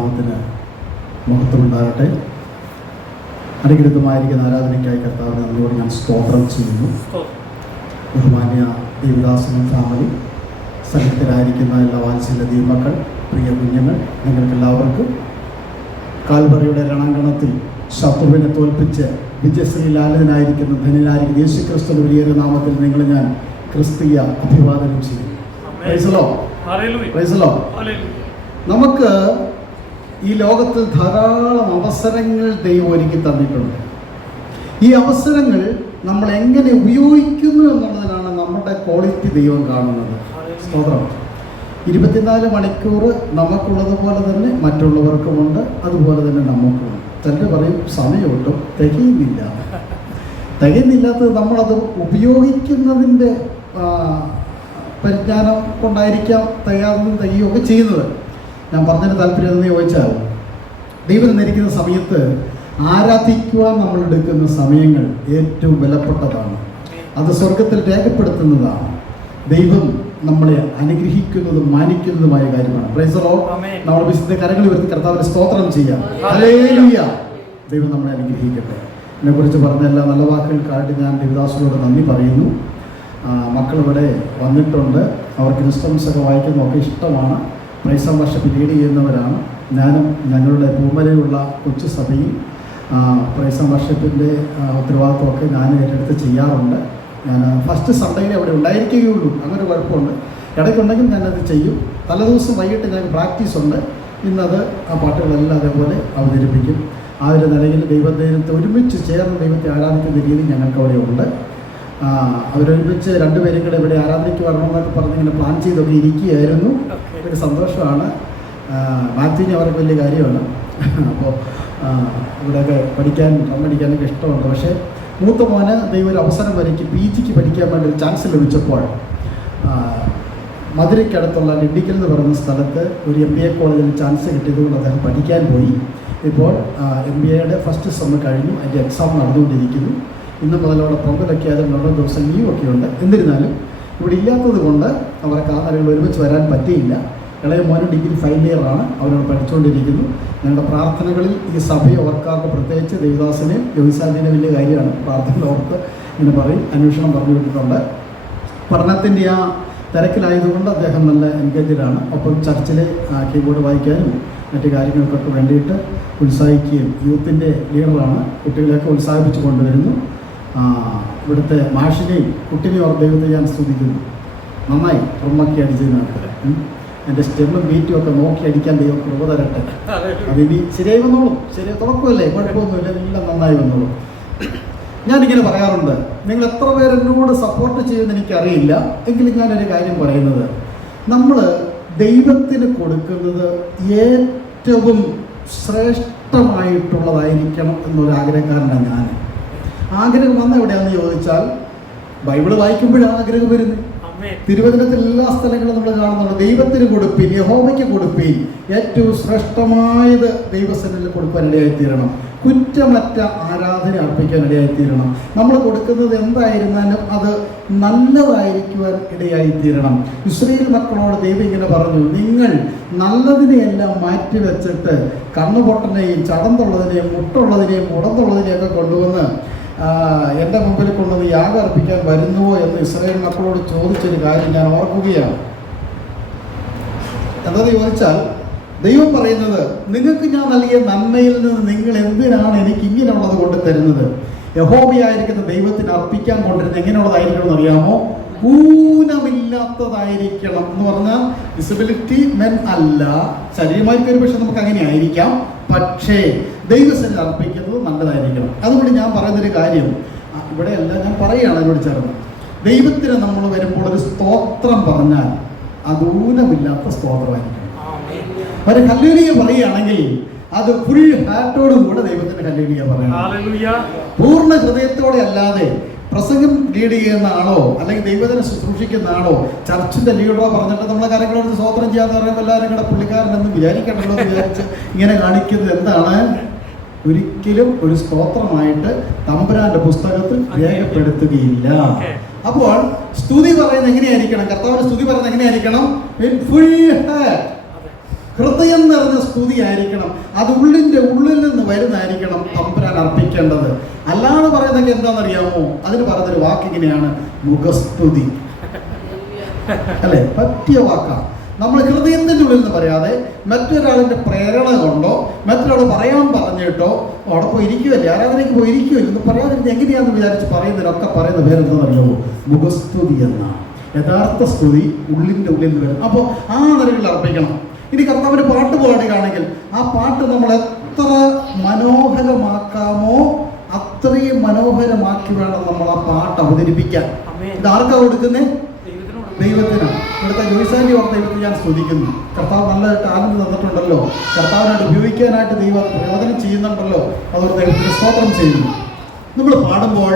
നാമത്തിന് മഹത്വമുണ്ടാകട്ടെ. അനുഗ്രഹീതമായിരിക്കുന്ന ആരാധനയ്ക്കായി കർത്താവിനെ നന്ദിയോട് ഞാൻ സ്തോത്രം ചെയ്യുന്നു. ബഹുമാന്യ ദേവദാസനും ഫാമിലി, സന്നിഹിതരായിരിക്കുന്ന എല്ലാ വാത്സല്യ ദൈവമക്കൾ, പ്രിയ കുഞ്ഞുങ്ങൾ, നിങ്ങൾക്കെല്ലാവർക്കും കാൽവറിയുടെ രണാങ്കണത്തിൽ ശത്രുവിനെ തോൽപ്പിച്ച് വിജയശ്രീലാലിതനായിരിക്കുന്ന ധന്യനായിരിക്കുന്ന യേശു ക്രിസ്തുവിന്റെ വലിയൊരു നാമത്തിൽ നിങ്ങളെ ഞാൻ ക്രിസ്തീയ അഭിവാദനം ചെയ്യുന്നു. നമുക്ക് ഈ ലോകത്തിൽ ധാരാളം അവസരങ്ങൾ ദൈവം ഒരുക്കി തന്നിട്ടുണ്ട്. ഈ അവസരങ്ങൾ നമ്മൾ എങ്ങനെ ഉപയോഗിക്കുന്നു എന്നുള്ളതിനാണ് നമ്മുടെ ക്വാളിറ്റി ദൈവം കാണുന്നത്. സ്തോത്രം. 24 മണിക്കൂർ നമുക്കുള്ളതുപോലെ തന്നെ മറ്റുള്ളവർക്കുമുണ്ട്, അതുപോലെ തന്നെ നമുക്കുമുണ്ട്. ചിലർ പറയും സമയം ഒട്ടും തികയുന്നില്ലാത്തത് നമ്മളത് ഉപയോഗിക്കുന്നതിൻ്റെ പരിജ്ഞാനം കൊണ്ടായിരിക്കാം തികയുകയൊക്കെ ചെയ്യുന്നത്. ഞാൻ പറഞ്ഞതിന് താല്പര്യം എന്ന് ചോദിച്ചാൽ, ദൈവം നിരിക്കുന്ന സമയത്ത് ആരാധിക്കുവാൻ നമ്മൾ എടുക്കുന്ന സമയങ്ങൾ ഏറ്റവും വിലപ്പെട്ടതാണ്. അത് സ്വർഗത്തിൽ രേഖപ്പെടുത്തുന്നതാണ്. ദൈവം നമ്മളെ അനുഗ്രഹിക്കുന്നതും മാനിക്കുന്നതുമായ കാര്യമാണ്. Price the Lord. നമ്മൾ വിശുദ്ധ കരങ്ങൾ ഉയർത്തി കർത്താവിനെ സ്തോത്രം ചെയ്യാം. ഹല്ലേലൂയ. ദൈവം നമ്മളെ അനുഗ്രഹിക്കട്ടെ. എന്നെക്കുറിച്ച് പറഞ്ഞ എല്ലാ നല്ല വാക്കുകൾക്കായിട്ട് ഞാൻ ദേവദാസനോട് നന്ദി പറയുന്നു. മക്കളിവിടെ വന്നിട്ടുണ്ട്. അവർക്ക് ഇൻസ്ട്രുമെൻസ് ഒക്കെ വായിക്കുന്നതൊക്കെ ഇഷ്ടമാണ്. പ്രൈസ് ആൻഡ് വർഷിപ്പ് ലീഡ് ചെയ്യുന്നവരാണ്. ഞാനും ഞങ്ങളുടെ പൂമലയുള്ള കൊച്ചു സഭയിൽ പ്രൈസ് ആൻഡ് വർഷിപ്പിൻ്റെ ഉത്തരവാദിത്വമൊക്കെ ഞാൻ ഏറ്റെടുത്ത് ചെയ്യാറുണ്ട്. ഞാൻ ഫസ്റ്റ് സൺഡേയിൽ അവിടെ ഉണ്ടായിരിക്കുകയുള്ളൂ. അങ്ങനെ കുഴപ്പമുണ്ട്. ഇടയ്ക്കുണ്ടെങ്കിൽ ഞാനത് ചെയ്യും. തലേദിവസം വൈകിട്ട് ഞങ്ങൾക്ക് പ്രാക്ടീസ് ഉണ്ട്. ഇന്നത് ആ പാട്ടുകളെല്ലാം അതേപോലെ അവതരിപ്പിക്കും. ആ ഒരു നിലയിൽ ദൈവത്തെ ഒരുമിച്ച് ചേർന്ന് ദൈവത്തെ ആരാധിക്കുന്ന രീതി ഞങ്ങൾക്ക് അവിടെ ഉണ്ട്. അവരൊരുമിച്ച് രണ്ടുപേരും കൂടെ ഇവിടെ ആരാധനയ്ക്ക് വരണമെന്നൊക്കെ പറഞ്ഞ് ഇങ്ങനെ പ്ലാൻ ചെയ്തൊക്കെ ഇരിക്കുകയായിരുന്നു. ഒരു സന്തോഷമാണ്. മാത്യുവിന് അവർക്ക് വലിയ കാര്യമാണ്. അപ്പോൾ ഇവിടെയൊക്കെ പഠിക്കാനൊക്കെ ഇഷ്ടമുണ്ട്. പക്ഷേ മൂത്ത മോന് ദൈവം ഒരു അവസരം വരയ്ക്ക് PGക്ക് പഠിക്കാൻ വേണ്ടി ഒരു ചാൻസ് ലഭിച്ചപ്പോൾ മധുരയ്ക്കടുത്തുള്ള ഡിഡിക്കൽ എന്ന് പറയുന്ന സ്ഥലത്ത് ഒരു MBA കോളേജിൽ ചാൻസ് കിട്ടിയതുകൊണ്ട് അദ്ദേഹം പഠിക്കാൻ പോയി. ഇപ്പോൾ MBAയുടെ ഫസ്റ്റ് സെം കഴിഞ്ഞു. അതിൻ്റെ എക്സാം നടന്നുകൊണ്ടിരിക്കുന്നു. ഇന്ന് മുതലവിടെ പൊങ്കലൊക്കെ ആയതുകൊണ്ട് 2 ദിവസം ലീവൊക്കെ ഉണ്ട്. എന്നിരുന്നാലും ഇവിടെ ഇല്ലാത്തത് കൊണ്ട് അവർക്ക് ആ നിലയിൽ ഒരുമിച്ച് വരാൻ പറ്റിയില്ല. ഇളയ മോന് ഡിഗ്രി ഫൈനൽ ഇയറാണ്. അവരോട് പഠിച്ചുകൊണ്ടിരിക്കുന്നു. ഞങ്ങളുടെ പ്രാർത്ഥനകളിൽ ഈ സഭയെ ഓർക്കാർക്ക്, പ്രത്യേകിച്ച് ദേവദാസിനെ ജോയിസാദിനെ വലിയ കാര്യമാണ്. പ്രാർത്ഥനകൾ ഓർത്ത് ഇങ്ങനെ പറയും. അന്വേഷണം പറഞ്ഞു വിട്ടിട്ടുണ്ട്. പഠനത്തിൻ്റെ ആ തിരക്കിലായതുകൊണ്ട് അദ്ദേഹം നല്ല എൻഗേജഡാണ്. ഒപ്പം ചർച്ചിലെ കീബോർഡ് വായിക്കാനും മറ്റു കാര്യങ്ങൾക്കൊക്കെ വേണ്ടിയിട്ട് ഉത്സാഹിക്കുകയും യൂത്തിൻ്റെ ലീഡറാണ്. കുട്ടികളെയൊക്കെ ഉത്സാഹിപ്പിച്ച് കൊണ്ടുവരുന്നു. ഇവിടുത്തെ മാഷിനെയും കുട്ടിനെയും ഓർ ദൈവത്തെ ഞാൻ സ്തുതിക്കുന്നു. നന്നായി ട്രമ്മൊക്കെ അടിച്ചതിനകത്ത് എൻ്റെ സ്റ്റെമ്മും ബീറ്റും ഒക്കെ നോക്കി അടിക്കാൻ ദൈവം കൃപ തരട്ടെ. അതിനി ശരിയായി വന്നോളും. ശരിയായി തുറക്കുമല്ലേ, കുഴപ്പമൊന്നുമില്ല, എല്ലാം നന്നായി വന്നോളും. ഞാനിങ്ങനെ പറയാറുണ്ട്, നിങ്ങൾ എത്ര പേര് എന്നോട് സപ്പോർട്ട് ചെയ്യുമെന്ന് എനിക്കറിയില്ല. എങ്കിലും ഞാനൊരു കാര്യം പറയുന്നത്, നമ്മൾ ദൈവത്തിന് കൊടുക്കുന്നത് ഏറ്റവും ശ്രേഷ്ഠമായിട്ടുള്ളതായിരിക്കണം എന്നൊരാഗ്രഹക്കാരനാണ് ഞാൻ. ആഗ്രഹം വന്ന എവിടെയാണെന്ന് ചോദിച്ചാൽ, ബൈബിള് വായിക്കുമ്പോഴാണ് ആഗ്രഹം വരുന്നത്. തിരുവചനത്തിൽ എല്ലാ സ്ഥലങ്ങളും നമ്മൾ കാണുന്നുണ്ട്. ദൈവത്തിന് കൊടുപ്പീൻ, യഹോവയ്ക്ക് കൊടുപ്പീൻ, ഏറ്റവും ശ്രേഷ്ഠമായത് ദൈവസന്നിധിയിൽ കൊടുക്കാൻ ഇടയായിത്തീരണം. കുറ്റമറ്റ ആരാധന അർപ്പിക്കാൻ ഇടയായിത്തീരണം. നമ്മൾ കൊടുക്കുന്നത് എന്തായിരുന്നാലും അത് നല്ലതായിരിക്കുവാൻ ഇടയായിത്തീരണം. ഇസ്രായേൽ മക്കളോട് ദൈവം ഇങ്ങനെ പറഞ്ഞു, നിങ്ങൾ നല്ലതിനെയെല്ലാം മാറ്റിവെച്ചിട്ട് കണ്ണുപൊട്ടനെയും ചടന്നുള്ളതിനെയും മുട്ടുള്ളതിനെയും മുടന്നുള്ളതിനെയും ഒക്കെ കൊണ്ടുവന്ന് എൻ്റെ മുമ്പിൽ കൊണ്ടുവന്ന് യാഗം അർപ്പിക്കാൻ വരുന്നുവോ എന്ന് ഇസ്രായേൽ മക്കളോട് ചോദിച്ചൊരു കാര്യം ഞാൻ ഓർക്കുകയാണ്. എന്താണെന്ന് ചോദിച്ചാൽ, ദൈവം പറയുന്നത്, നിങ്ങൾക്ക് ഞാൻ നൽകിയ നന്മയിൽ നിന്ന് നിങ്ങൾ എന്തിനാണ് എനിക്ക് ഇങ്ങനെയുള്ളത് കൊണ്ട് തരുന്നത്? യഹോവയായിരിക്കുന്ന ദൈവത്തിന് അർപ്പിക്കാൻ കൊണ്ടിരുന്നത് എങ്ങനെയുള്ളതായിരിക്കണം എന്നറിയാമോ? ഊനമില്ലാത്തതായിരിക്കണം എന്ന് പറഞ്ഞാൽ വിസിബിലിറ്റി മെൻ അല്ല. ശരീരമായിട്ട് ഒരു പക്ഷെ നമുക്ക് അങ്ങനെ ആയിരിക്കാം, പക്ഷേ ദൈവസന്നിധി അർപ്പിക്കുന്നത് നല്ലതായിരിക്കണം. അതുകൊണ്ട് ഞാൻ പറയുന്നൊരു കാര്യം ഇവിടെയല്ല, ഞാൻ പറയുകയാണ് അതിനോട് ചേർന്ന്. ദൈവത്തിന് നമ്മൾ വരുമ്പോൾ ഒരു സ്തോത്രം പറഞ്ഞാൽ അത് ഊനമില്ലാത്ത സ്തോത്രമായിരിക്കണം. ഒരു ഹല്ലേലൂയ പറയുകയാണെങ്കിൽ അത് ഫുൾ ഹാർട്ടോടും കൂടെ ദൈവത്തിന് ഹല്ലേലൂയ പറയണം. പൂർണ്ണ ഹൃദയത്തോടെ അല്ലാതെ പ്രസംഗം ലീഡ് ചെയ്യുന്ന ആളോ അല്ലെങ്കിൽ ദൈവത്തിനെ ശുശ്രൂഷിക്കുന്ന ആളോ ചർച്ചിന്റെ ലീഡറോ പറഞ്ഞിട്ട് നമ്മളെ കാര്യങ്ങളോട് സ്തോത്രം ചെയ്യാന്ന് പറയുമ്പോൾ എല്ലാവരും കൂടെ പുള്ളിക്കാരനെന്ന് വിചാരിക്കണ്ടല്ലോ എന്ന് വിചാരിച്ച് ഇങ്ങനെ കാണിക്കുന്നത് എന്താണ്? ഒരിക്കലും ഒരു സ്തോത്രമായിട്ട് തമ്പുരാന്റെ പുസ്തകത്തിൽ രേഖപ്പെടുത്തുകയില്ല. അപ്പോൾ സ്തുതി പറയുന്നത് എങ്ങനെയായിരിക്കണം? കർത്താവിന്റെ സ്തുതി പറയുന്നത് എങ്ങനെയായിരിക്കണം? ഹൃദയം നിറഞ്ഞ സ്തുതി ആയിരിക്കണം. അത് ഉള്ളിൻ്റെ ഉള്ളിൽ നിന്ന് വരുന്നതായിരിക്കണം തമ്പുരാൻ അർപ്പിക്കേണ്ടത്. അല്ലാതെ പറയുന്നതൊക്കെ എന്താണെന്നറിയാമോ? അതിന് പറഞ്ഞൊരു വാക്കിങ്ങനെയാണ് മുഖസ്തുതി. അല്ലേ? പറ്റിയ വാക്കാണ്. നമ്മൾ ഹൃദയത്തിൻ്റെ ഉള്ളിൽ നിന്ന് പറയാതെ മറ്റൊരാളിൻ്റെ പ്രേരണ കൊണ്ടോ മറ്റൊരാൾ പറയാൻ പറഞ്ഞിട്ടോ അവിടെ പോയി ഇരിക്കുമല്ലേ, ആരാധനയ്ക്ക് പോയി ഇരിക്കുമല്ലോ എന്ന് പറയാതിരുന്ന് എങ്ങനെയാണെന്ന് വിചാരിച്ച് പറയുന്നതിനൊക്കെ പറയുന്ന പേരെന്താണെന്നറിയോ? മുഖസ്തുതി എന്നാണ്. യഥാർത്ഥ സ്തുതി ഉള്ളിൻ്റെ ഉള്ളിൽ നിന്ന് വരും. അപ്പോൾ ആ നിലകളിൽ അർപ്പിക്കണം. ഇനി കർത്താവിന് പാട്ട് പാടുകയാണെങ്കിൽ ആ പാട്ട് നമ്മൾ എത്ര മനോഹരമാക്കാമോ അത്രയും മനോഹരമാക്കി വേണം നമ്മൾ ആ പാട്ട് അവതരിപ്പിക്കാൻ. ഇത് ആർക്കാ കൊടുക്കുന്നേ? ദൈവത്തിനാണ്. ഇവിടുത്തെ ജോയിസാൻ്റെ ഓർത്ത് ദൈവത്തെ ഞാൻ സ്തുതിക്കുന്നു. കർത്താവ് നല്ല ടാലന്റ് തന്നിട്ടുണ്ടല്ലോ, കർത്താവിനായിട്ട് ഉപയോഗിക്കാനായിട്ട് ദൈവം പ്രയോജനം ചെയ്യുന്നുണ്ടല്ലോ, അതുകൊണ്ട് ദൈവത്തിന് സ്തോത്രം ചെയ്യുന്നു. നമ്മൾ പാടുമ്പോൾ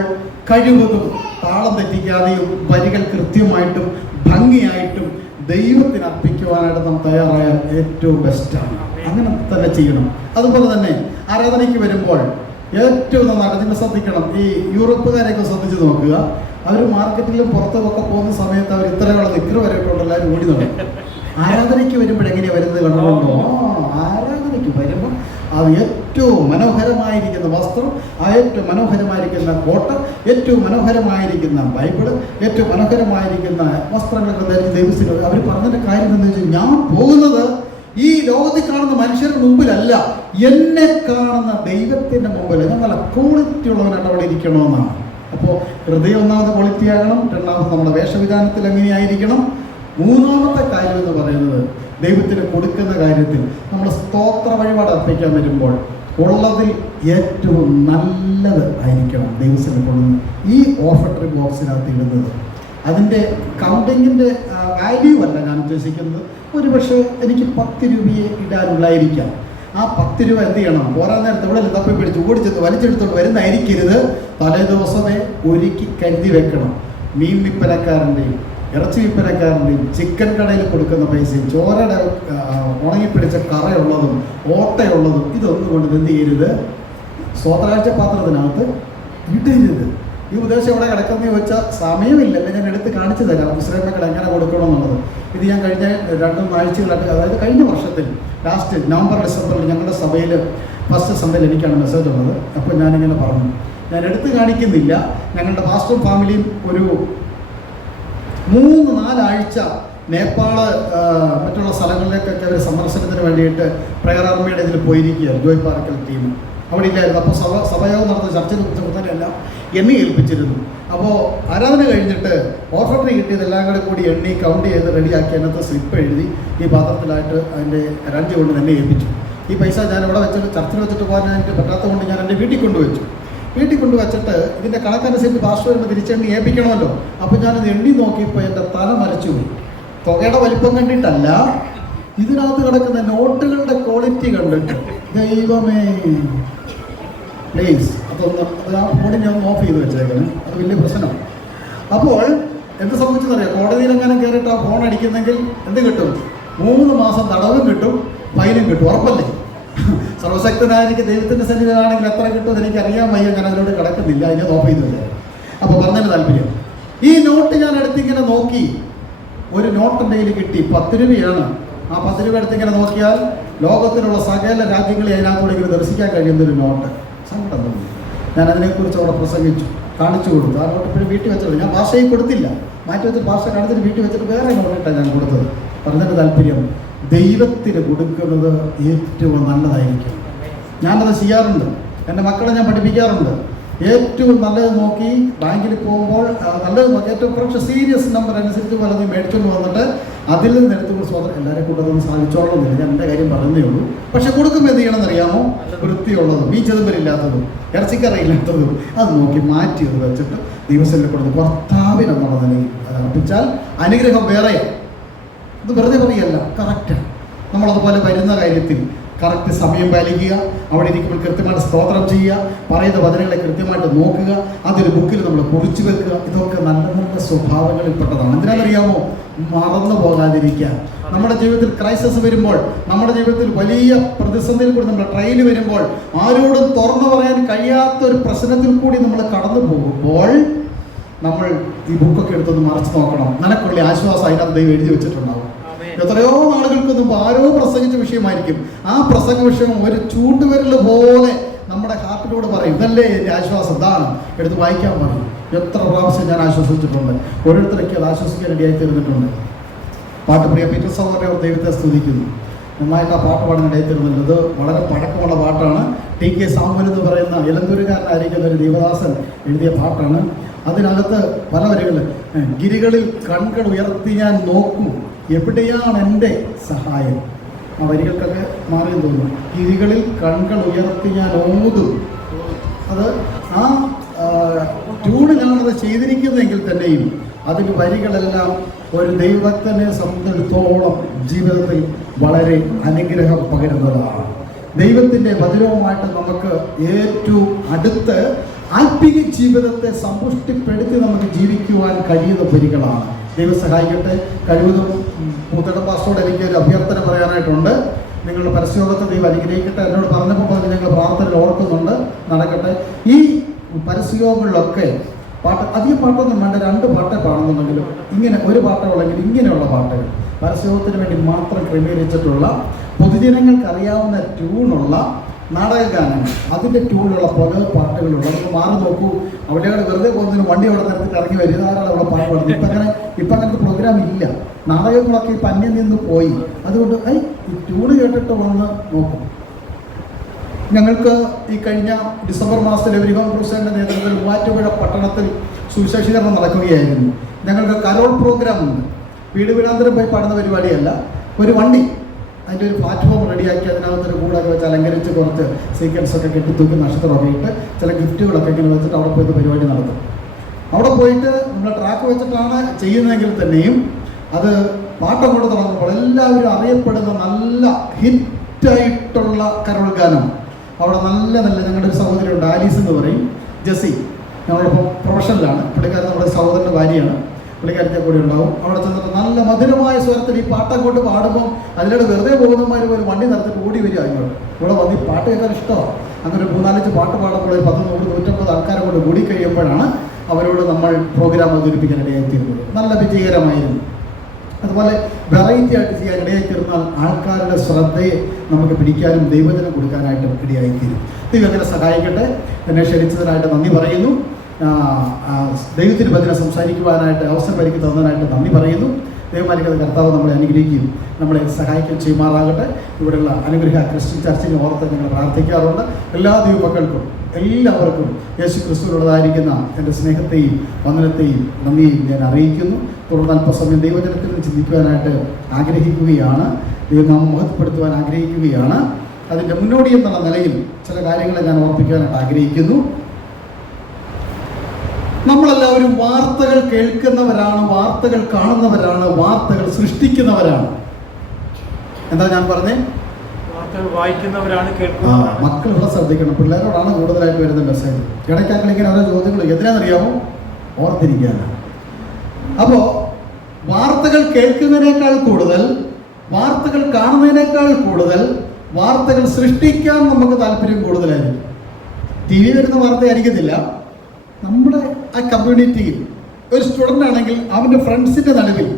കഴിവതും താളം തെറ്റിക്കാതെയും വരികൾ കൃത്യമായിട്ടും ഭംഗിയായിട്ടും ദൈവത്തിന് അർപ്പിക്കുവാനായിട്ട് നാം തയ്യാറായാൽ ഏറ്റവും ബെസ്റ്റാണ്. അങ്ങനെ തന്നെ ചെയ്യണം. അതുപോലെ തന്നെ ആരാധനയ്ക്ക് വരുമ്പോൾ ഏറ്റവും നന്നായിട്ട് നിങ്ങൾ ശ്രദ്ധിക്കണം. ഈ യൂറോപ്പുകാരെയൊക്കെ ശ്രദ്ധിച്ച് നോക്കുക. അവർ മാർക്കറ്റിലും പുറത്തുമൊക്കെ പോകുന്ന സമയത്ത് അവർ ഇത്രയുള്ള നിക്കറ് വരെ ഇട്ടുകൊണ്ട് എല്ലാവരും ഓടി നടക്കും. ആരാധനയ്ക്ക് വരുമ്പോഴെങ്ങനെയാണ് വരുന്നത് കണ്ടുകൊണ്ടോ? ആരാധനയ്ക്ക് വരുമ്പോൾ അത് ഏറ്റവും മനോഹരമായിരിക്കുന്ന വസ്ത്രം, ആ ഏറ്റവും മനോഹരമായിരിക്കുന്ന കോട്ട്, ഏറ്റവും മനോഹരമായിരിക്കുന്ന ബൈബിള്, ഏറ്റവും മനോഹരമായിരിക്കുന്ന വസ്ത്രങ്ങളൊക്കെ ധരിച്ച് ദൈവത്തിന് അവർ പറഞ്ഞതിൻ്റെ കാര്യം എന്ന് വെച്ചാൽ, ഞാൻ പോകുന്നത് ഈ ലോകത്തിൽ കാണുന്ന മനുഷ്യരുടെ മുമ്പിലല്ല, എന്നെ കാണുന്ന ദൈവത്തിൻ്റെ മുമ്പിൽ ഞാൻ നല്ല ക്വാളിറ്റി ഉള്ളവനായിട്ട് അവിടെ ഇരിക്കണമെന്നാണ്. അപ്പോൾ ഹൃദയം ഒന്നാമത് ക്വാളിറ്റി ആകണം. രണ്ടാമത് നമ്മുടെ വേഷവിധാനത്തിൽ എങ്ങനെയായിരിക്കണം. മൂന്നാമത്തെ കാര്യം എന്ന് പറയുന്നത് ദൈവത്തിന് കൊടുക്കുന്ന കാര്യത്തിൽ നമ്മൾ സ്തോത്ര വഴിപാട് അർപ്പിക്കാൻ വരുമ്പോൾ ഉള്ളതിൽ ഏറ്റവും നല്ലത് ആയിരിക്കണം ദൈവത്തിന് കൊള്ളുന്നത്. ഈ ഓഫർട്ടറി ബോക്സിനകത്ത് ഇടുന്നത് അതിൻ്റെ കൗണ്ടിങ്ങിൻ്റെ വാല്യൂ അല്ല ഞാൻ ഉദ്ദേശിക്കുന്നത്. ഒരു പക്ഷേ എനിക്ക് 10 രൂപയെ ഇടാനുള്ളായിരിക്കാം. ആ 10 രൂപ എന്ത് ചെയ്യണം? ഓരോ നേരത്തെ ഇവിടെ തപ്പി പിടിച്ച് ഓടിച്ചെന്ന് വലിച്ചെടുത്തോണ്ട് വരുന്നതായിരിക്കരുത്. തലേ ദിവസമേ ഒരുക്കി കരുതി വെക്കണം. മീൻ വിൽപ്പനക്കാരൻ്റെയും ഇറച്ചി വിൽപ്പനക്കാരൻ്റെയും ചിക്കൻ കടയിൽ കൊടുക്കുന്ന പൈസയും ചോരയുടെ ഉണങ്ങിപ്പിടിച്ച കറയുള്ളതും ഓട്ടയുള്ളതും ഇതൊന്നും കൊണ്ട് എന്ത് ചെയ്യരുത്? സ്വതരാഴ്ച പാത്രത്തിനകത്ത് ഇടരുത്. ഈ ഉദ്ദേശം എവിടെ കിടക്കുന്നത് ചോദിച്ചാൽ സമയമില്ലല്ലോ, ഞാൻ എടുത്ത് കാണിച്ചു തരാം മുസ്ലിമക്കൾ എങ്ങനെ കൊടുക്കണമെന്നുള്ളത്. ഇത് ഞാൻ കഴിഞ്ഞ 2 ആഴ്ചകളായിട്ട്, അതായത് കഴിഞ്ഞ വർഷത്തിൽ ലാസ്റ്റ് നവംബർ ഡിസംബറിൽ ഞങ്ങളുടെ സഭയിൽ ഫസ്റ്റ് സൺഡേയിൽ എനിക്കാണ് മെസ്സേജ് ഉള്ളത്. അപ്പോൾ ഞാനിങ്ങനെ പറഞ്ഞു, ഞാൻ എടുത്ത് കാണിക്കുന്നില്ല. ഞങ്ങളുടെ പാസ്റ്ററും ഫാമിലിയും ഒരു 3-4 ആഴ്ച നേപ്പാള് മറ്റുള്ള സ്ഥലങ്ങളിലേക്കൊക്കെ അവർ സന്ദർശനത്തിന് വേണ്ടിയിട്ട് പ്രയർ ആർമിയുടെ ഇതിൽ പോയിരിക്കുകയാണ്. ജോയ് പാർക്കൽ ടീം അവിടെ ഇല്ലായിരുന്നു. അപ്പോൾ സഭയോഗം നടന്ന ചർച്ചയിൽ കുറിച്ചെല്ലാം എന്നെ ഏൽപ്പിച്ചിരുന്നു. അപ്പോൾ ആരാധന കഴിഞ്ഞിട്ട് ഓഫർ കിട്ടിയതെല്ലാം കൂടി എണ്ണി കൗണ്ട് ചെയ്ത് റെഡിയാക്കി അതിനകത്ത് സ്ലിപ്പ് എഴുതി ഈ പാത്രത്തിലായിട്ട് അതിൻ്റെ അറേഞ്ച് കൊണ്ട് എന്നെ ഏൽപ്പിച്ചു. ഈ പൈസ ഞാൻ ഇവിടെ വെച്ചിട്ട് ചർച്ചിൽ വെച്ചിട്ട് പോകാൻ എനിക്ക് പറ്റാത്തത് കൊണ്ട് ഞാൻ എൻ്റെ വീട്ടിൽ കൊണ്ടുവച്ചു. വീട്ടിൽ കൊണ്ടുവച്ചിട്ട് ഇതിൻ്റെ കണക്കനുസരിച്ച് പാസ്റ്റർ വരുമ്പോൾ തിരിച്ചെണ്ണി ഏൽപ്പിക്കണമല്ലോ. അപ്പോൾ ഞാനിത് എണ്ണി നോക്കിയപ്പോൾ എൻ്റെ തല മരച്ചുപോയി. തുകയുടെ വലിപ്പം കണ്ടിട്ടല്ല, ഇതിനകത്ത് കിടക്കുന്ന നോട്ടുകളുടെ ക്വാളിറ്റി കണ്ടിട്ട്. ദൈവമേ, പ്ലീസ് അത് ആ ഫോണിൽ ഞാൻ ഓഫ് ചെയ്ത് വെച്ചേക്കണം. അത് വലിയ പ്രശ്നമാണ്. അപ്പോൾ എന്ത് സംഭവിച്ചെന്നറിയാം? കോടതിയിൽ എങ്ങനെ കയറിയിട്ട് ആ ഫോൺ അടിക്കുന്നെങ്കിൽ എന്ത് കിട്ടും? 3 മാസം തടവും കിട്ടും, ഫൈനും കിട്ടും. ഉറപ്പല്ലേ? സർവശക്തനായിരിക്കും ദൈവത്തിൻ്റെ സന്നിധിയിലാണെങ്കിൽ എത്ര കിട്ടുമെന്ന് എനിക്ക് അറിയാൻ വയ്യ. ഞാൻ അതിനോട് കിടക്കുന്നില്ല, അതിനെ ഓഫ് ചെയ്ത് വെച്ചേ. അപ്പോൾ പറഞ്ഞതിന് താല്പര്യം, ഈ നോട്ട് ഞാൻ എടുത്തിങ്ങനെ നോക്കി. ഒരു നോട്ട് എൻ്റെ കയ്യിൽ കിട്ടി, 10 രൂപയാണ്. ആ 10 രൂപ എടുത്തിങ്ങനെ നോക്കിയാൽ ലോകത്തിലുള്ള സകല രാജ്യങ്ങളെ അതിനകത്തൂടെ ഇങ്ങനെ ദർശിക്കാൻ കഴിയുന്നൊരു നോട്ട്. സങ്കടം തോന്നി. ഞാൻ അതിനെക്കുറിച്ച് അവിടെ പ്രസംഗിച്ചു, കാണിച്ചു കൊടുത്തു. ആ നോട്ട് ഇപ്പോഴും വീട്ടിൽ വെച്ചത് ഞാൻ ഭാഷയിൽ കൊടുത്തില്ല, മാറ്റി വെച്ചിട്ട് ഭാഷ കാണിച്ചിട്ട് വീട്ടിൽ വെച്ചിട്ട് വേറെ നോട്ടിട്ടാണ് ഞാൻ കൊടുത്തത്. പറഞ്ഞതിൻ്റെ താല്പര്യം, ദൈവത്തിന് കൊടുക്കുന്നത് ഏറ്റവും നല്ലതായിരിക്കും. ഞാനത് ചെയ്യാറുണ്ട്, എൻ്റെ മക്കളെ ഞാൻ പഠിപ്പിക്കാറുണ്ട്. ഏറ്റവും നല്ലത് നോക്കി ബാങ്കിൽ പോകുമ്പോൾ നല്ലത് നോക്കി ഏറ്റവും കുറച്ച് സീരിയസ് നമ്പർ അനുസരിച്ച് പലതും മേടിച്ചുകൊണ്ട് വന്നിട്ട് അതിൽ നിന്ന് എടുത്തുകൊണ്ട് സ്വതന്ത്രം എല്ലാവരും കൂട്ടതൊന്നും സാധിച്ചോളന്നില്ല. ഞാൻ എൻ്റെ കാര്യം പറയുന്നേ ഉള്ളൂ. പക്ഷെ കൊടുക്കുമ്പോൾ എന്ത് ചെയ്യണമെന്ന് അറിയാമോ? വൃത്തിയുള്ളതും ഈ ചെതുമ്പലില്ലാത്തതും ഇറച്ചിക്കറിയില്ലാത്തതും അത് നോക്കി മാറ്റി അത് വെച്ചിട്ട് ദിവസത്തിൽ കൊടുത്ത് ഭർത്താവിനെന്നുള്ള നിലയിൽ അത് അർപ്പിച്ചാൽ അനുഗ്രഹം വേറെയാണ്. ഇത് വെറുതെ പറയല്ല, കറക്റ്റാണ്. നമ്മളതുപോലെ വരുന്ന കാര്യത്തിൽ കറക്റ്റ് സമയം പാലിക്കുക, അവിടെ ഇരിക്കുമ്പോൾ കൃത്യമായിട്ട് സ്തോത്രം ചെയ്യുക, പറയുന്ന വചനങ്ങളെ കൃത്യമായിട്ട് നോക്കുക, അതൊരു ബുക്കിൽ നമ്മൾ കുറിച്ചു വെക്കുക. ഇതൊക്കെ നല്ല നല്ല സ്വഭാവങ്ങളിൽപ്പെട്ടതാണ്. എന്തിനാണെന്നറിയാമോ? മറന്നു പോകാതിരിക്കാൻ. നമ്മുടെ ജീവിതത്തിൽ ക്രൈസിസ് വരുമ്പോൾ, നമ്മുടെ ജീവിതത്തിൽ വലിയ പ്രതിസന്ധിയിൽ കൂടി നമ്മൾ ട്രയൽ വരുമ്പോൾ, ആരോടും തുറന്നു പറയാൻ കഴിയാത്തൊരു പ്രശ്നത്തിൽ കൂടി നമ്മൾ കടന്നു പോകുമ്പോൾ നമ്മൾ ഈ ബുക്കൊക്കെ എടുത്തൊന്ന് മറച്ചു നോക്കണം. നിനക്കുള്ള ആശ്വാസം അതിനകത്ത് ദൈവം എഴുതി വെച്ചിട്ടുണ്ടാവും. എത്രയോ നാളുകൾക്ക് മുമ്പ് ആരോ പ്രസംഗിച്ച വിഷയമായിരിക്കും. ആ പ്രസംഗ വിഷയം ഒരു ചൂണ്ടുവിരൽ പോലെ നമ്മുടെ ഹാർട്ടിനോട് പറയും, ഇതല്ലേ എൻ്റെ ആശ്വാസം, ഇതാണ്, എടുത്ത് വായിക്കാൻ പറയും. എത്ര പ്രാവശ്യം ഞാൻ ആശ്വസിച്ചിട്ടുണ്ട്, ഓരോരുത്തരൊക്കെ അത് ആശ്വസിക്കാൻ ഇടയായി തീർന്നിട്ടുണ്ട്. പാട്ട് പ്രിയ പീറ്റർ സഹോദരൻ അവർ ദൈവത്തെ സ്തുതിക്കുന്നു. നന്നായിട്ട് ആ പാട്ട് പാടാൻ ഇടയായി തീർന്നില്ല. ഇത് വളരെ പഴക്കമുള്ള പാട്ടാണ്. TK സാമുവൽ എന്ന് പറയുന്ന ഇലന്തൂരുകാരനായിരിക്കുന്ന ഒരു ദേവദാസൻ എഴുതിയ പാട്ടാണ്. അതിനകത്ത് പല വരികൾ, ഗിരികളിൽ കൺകൾ ഉയർത്തി ഞാൻ നോക്കും, എവിടെയാണ് എൻ്റെ സഹായം. ആ വരികൾക്കൊക്കെ മാറിയെന്ന് തോന്നുന്നു. ഗിരികളിൽ കൺകൾ ഉയർത്തി ഞാൻ ഓതും. അത് ആ ട്യൂണിലാണത് ചെയ്തിരിക്കുന്നതെങ്കിൽ തന്നെയും അതിന് വരികളെല്ലാം ഒരു ദൈവത്തിനെ സംബന്ധിച്ചിടത്തോളം ജീവിതത്തിൽ വളരെ അനുഗ്രഹം പകരുന്നതാണ്. ദൈവത്തിൻ്റെ വചനവുമായിട്ട് നമുക്ക് ഏറ്റവും അടുത്ത് ആത്മീയ ജീവിതത്തെ സമ്പുഷ്ടിപ്പെടുത്തി നമുക്ക് ജീവിക്കുവാൻ കഴിയുന്ന വരികളാണ്. ദൈവം സഹായിക്കട്ടെ. കഴിവതും മൂത്തടം പാസ്റ്ററോട് എനിക്ക് ഒരു അഭ്യർത്ഥന പറയാനായിട്ടുണ്ട്. നിങ്ങളുടെ പരസ്യയോഗത്തെ ദൈവം അനുഗ്രഹിക്കട്ടെ. എന്നോട് പറഞ്ഞപ്പോൾ ഞങ്ങൾ പ്രാർത്ഥനയിൽ ഓർക്കുന്നുണ്ട്, നടക്കട്ടെ. ഈ പരസ്യയോഗങ്ങളിലൊക്കെ പാട്ട്, അധികം പാട്ടൊന്നും വേണ്ട, 2 പാട്ടേ പാടുന്നുണ്ടെങ്കിലും ഇങ്ങനെ ഒരു പാട്ടേ ഉള്ളെങ്കിൽ ഇങ്ങനെയുള്ള പാട്ടുകൾ പരസ്യയോഗത്തിന് വേണ്ടി മാത്രം ക്രമീകരിച്ചിട്ടുള്ള പൊതുജനങ്ങൾക്ക് അറിയാവുന്ന ട്യൂണുള്ള നാടകഗാനങ്ങൾ, അതിൻ്റെ ട്യൂണിലുള്ള പല പാട്ടുകളുണ്ട്. നമുക്ക് മാറി നോക്കൂ, അവിടെയാണ് വെറുതെ പോകുന്നതിന് വണ്ടി അവിടെ നിർത്തി ഇറങ്ങി വരുന്നതാണ് അവിടെ പാട്ട് പാടുന്നത്. ഇപ്പം അങ്ങനത്തെ പ്രോഗ്രാം ഇല്ല. നാടകങ്ങളൊക്കെ ഇപ്പം അന്യം നിന്ന് പോയി. അതുകൊണ്ട് ഈ ട്യൂണ് കേട്ടിട്ട് വന്ന് നോക്കും. ഞങ്ങൾക്ക് ഈ കഴിഞ്ഞ ഡിസംബർ മാസത്തിൽ എവരിഹോം ക്രൂസേൻ്റെ നേതൃത്വത്തിൽ മൂവാറ്റുപുഴ പട്ടണത്തിൽ സുവിശേഷീകരണം നടക്കുകയായിരുന്നു. ഞങ്ങൾക്ക് കരോൾ പ്രോഗ്രാം ഉണ്ട്. വീട് വീടാന്തരം പോയി പാടുന്ന പരിപാടിയല്ല. ഒരു വണ്ടി, അതിൻ്റെ ഒരു പ്ലാറ്റ്ഫോം റെഡിയാക്കി അതിനകത്തൊരു കൂടൊക്കെ വെച്ച് അലങ്കരിച്ച് കുറച്ച് സീക്വൻസൊക്കെ കെട്ടിത്തൂക്കി നക്ഷത്രമൊക്കെ ഇട്ട് ചില ഗിഫ്റ്റുകളൊക്കെ ഇങ്ങനെ വെച്ചിട്ട് അവിടെ പോയിട്ട് പരിപാടി നടത്തും. അവിടെ പോയിട്ട് നമ്മൾ ട്രാക്ക് വെച്ചിട്ടാണ് ചെയ്യുന്നതെങ്കിൽ തന്നെയും അത് പാട്ടം കൊണ്ട് തുടങ്ങുമ്പോൾ എല്ലാവരും അറിയപ്പെടുന്ന നല്ല ഹിറ്റായിട്ടുള്ള കരോൾ ഗാനം അവിടെ നല്ല ഞങ്ങളുടെ ഒരു സഹോദരിയുണ്ട്, ആലീസ് എന്ന് പറയും, ജെസ്സി, ഞങ്ങളിപ്പോൾ പ്രൊഫഷണലാണ്. പുള്ളിക്കാരൻ നമ്മുടെ സഹോദരൻ്റെ ഭാര്യയാണ്. പുള്ളിക്കാരത്തെ കൂടെ ഉണ്ടാവും. അവിടെ ചെന്നിട്ട് നല്ല മധുരമായ സ്വരത്തിൽ ഈ പാട്ടം കൊണ്ട് പാടുമ്പോൾ അതിലൂടെ വെറുതെ പോകുന്നമാർ ഒരു വണ്ടി നടത്തിട്ട് ഓടി വരിക അങ്ങോട്ട്. ഇവിടെ വന്ന് ഈ പാട്ട് കേൾക്കാൻ ഇഷ്ടമാണ്. അങ്ങനെ ഒരു 3-4 പാട്ട് പാടുമ്പോൾ ഒരു 100-150 ആൾക്കാരെ കൊണ്ട് കൂടി കഴിയുമ്പോഴാണ് അവരോട് നമ്മൾ പ്രോഗ്രാം അവതരിപ്പിക്കാൻ ഇടയായിത്തീരുന്നത്. നല്ല വിജയകരമായിരുന്നു. അതുപോലെ വെറൈറ്റി ആയിട്ട് ചെയ്യാൻ ഇടയായിത്തീർന്നാൽ ആൾക്കാരുടെ ശ്രദ്ധയെ നമുക്ക് പിടിക്കാനും ദൈവജനം കൊടുക്കാനായിട്ടും ഇടയായിത്തീരും. ദൈവം അങ്ങനെ സഹായിക്കട്ടെ. എന്നെ ക്ഷണിച്ചതിനായിട്ട് നന്ദി പറയുന്നു. ദൈവത്തിന് വചനം സംസാരിക്കുവാനായിട്ട് അവസരം ഒരുക്കി തന്നതിനായിട്ട് നന്ദി പറയുന്നു. ദൈവമായിരിക്കുന്ന കർത്താവ് നമ്മളെ അനുഗ്രഹിക്കുകയും നമ്മളെ സഹായിക്കുകയും ചെയ്യുമാറാകട്ടെ. ഇവിടെയുള്ള അനുഗ്രഹ ക്രിസ്ത്യൻ ചർച്ചിനെ ഓർത്ത് ഞങ്ങൾ പ്രാർത്ഥിക്കാറുണ്ട്. എല്ലാ ദൈവമക്കൾക്കും എല്ലാവർക്കും യേശു ക്രിസ്തുവിനുള്ളതായിരിക്കുന്ന എൻ്റെ സ്നേഹത്തെയും വന്ദനത്തെയും നന്ദിയും ഞാൻ അറിയിക്കുന്നു. തുടർന്ന് അല്പസമയം ദൈവജനത്തിൽ നിന്ന് ചിന്തിക്കുവാനായിട്ട് ആഗ്രഹിക്കുകയാണ്. ദൈവനാമം മഹത്വപ്പെടുത്തുവാൻ ആഗ്രഹിക്കുകയാണ്. അതിൻ്റെ മുന്നോടി എന്നുള്ള നിലയിൽ ചില കാര്യങ്ങളെ ഞാൻ ഓർപ്പിക്കാനായിട്ട് ആഗ്രഹിക്കുന്നു. നമ്മളെല്ലാവരും വാർത്തകൾ കേൾക്കുന്നവരാണ്, വാർത്തകൾ കാണുന്നവരാണ്, വാർത്തകൾ സൃഷ്ടിക്കുന്നവരാണ്. എന്താ ഞാൻ പറഞ്ഞേ? വായിക്കുന്നവരാണ്, മക്കളുള്ള ശ്രദ്ധിക്കണം. പിള്ളേരോടാണ് കൂടുതലായിട്ട് വരുന്ന മെസ്സേജ്. ഇടയ്ക്കാക്കളിങ്ങനെ ഓരോ ചോദ്യങ്ങൾ എന്തിനാണെന്നറിയാമോ? ഓർത്തിരിക്കാനാണ്. അപ്പോൾ വാർത്തകൾ കേൾക്കുന്നതിനേക്കാൾ കൂടുതൽ, വാർത്തകൾ കാണുന്നതിനേക്കാൾ കൂടുതൽ വാർത്തകൾ സൃഷ്ടിക്കാൻ നമുക്ക് താല്പര്യം കൂടുതലായിരിക്കും. TV വരുന്ന വാർത്ത ആയിരിക്കത്തില്ല. നമ്മുടെ ആ കമ്മ്യൂണിറ്റിയിൽ ഒരു സ്റ്റുഡൻ്റ് ആണെങ്കിൽ അവൻ്റെ ഫ്രണ്ട്സിൻ്റെ നടുവിൽ,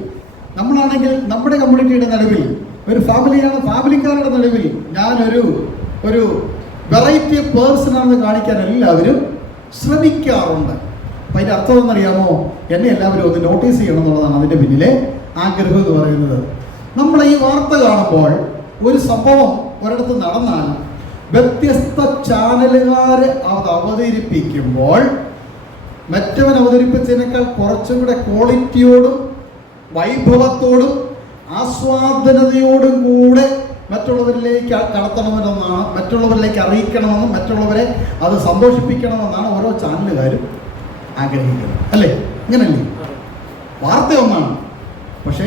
നമ്മളാണെങ്കിൽ നമ്മുടെ കമ്മ്യൂണിറ്റിയുടെ നടുവിൽ, ഒരു ഫാമിലിയാണ് ഫാമിലിക്കാരുടെ നടുവിൽ ഞാനൊരു വെറൈറ്റി പേഴ്സണാണെന്ന് കാണിക്കാൻ എല്ലാവരും ശ്രമിക്കാറുണ്ട്. അപ്പം അതിൻ്റെ അർത്ഥം എന്നറിയാമോ? എന്നെ എല്ലാവരും ഒന്ന് നോട്ടീസ് ചെയ്യണം എന്നുള്ളതാണ് അതിൻ്റെ പിന്നിലെ ആഗ്രഹം എന്ന് പറയുന്നത്. നമ്മൾ ഈ വാർത്ത കാണുമ്പോൾ ഒരു സംഭവം ഒരിടത്ത് നടന്നാൽ വ്യത്യസ്ത ചാനലുകാർ അത് അവതരിപ്പിക്കുമ്പോൾ മറ്റവൻ അവതരിപ്പിച്ചതിനേക്കാൾ കുറച്ചും കൂടെ ക്വാളിറ്റിയോടും വൈഭവത്തോടും ആസ്വാദനതയോടും കൂടെ മറ്റുള്ളവരിലേക്ക് കടത്തണമെന്നാണ്, മറ്റുള്ളവരിലേക്ക് അറിയിക്കണമെന്നും മറ്റുള്ളവരെ അത് സന്തോഷിപ്പിക്കണമെന്നാണ് ഓരോ ചാനലുകാരും ആഗ്രഹിക്കുന്നത്. അല്ലേ? ഇങ്ങനല്ലേ? വാർത്ത ഒന്നാണ്, പക്ഷേ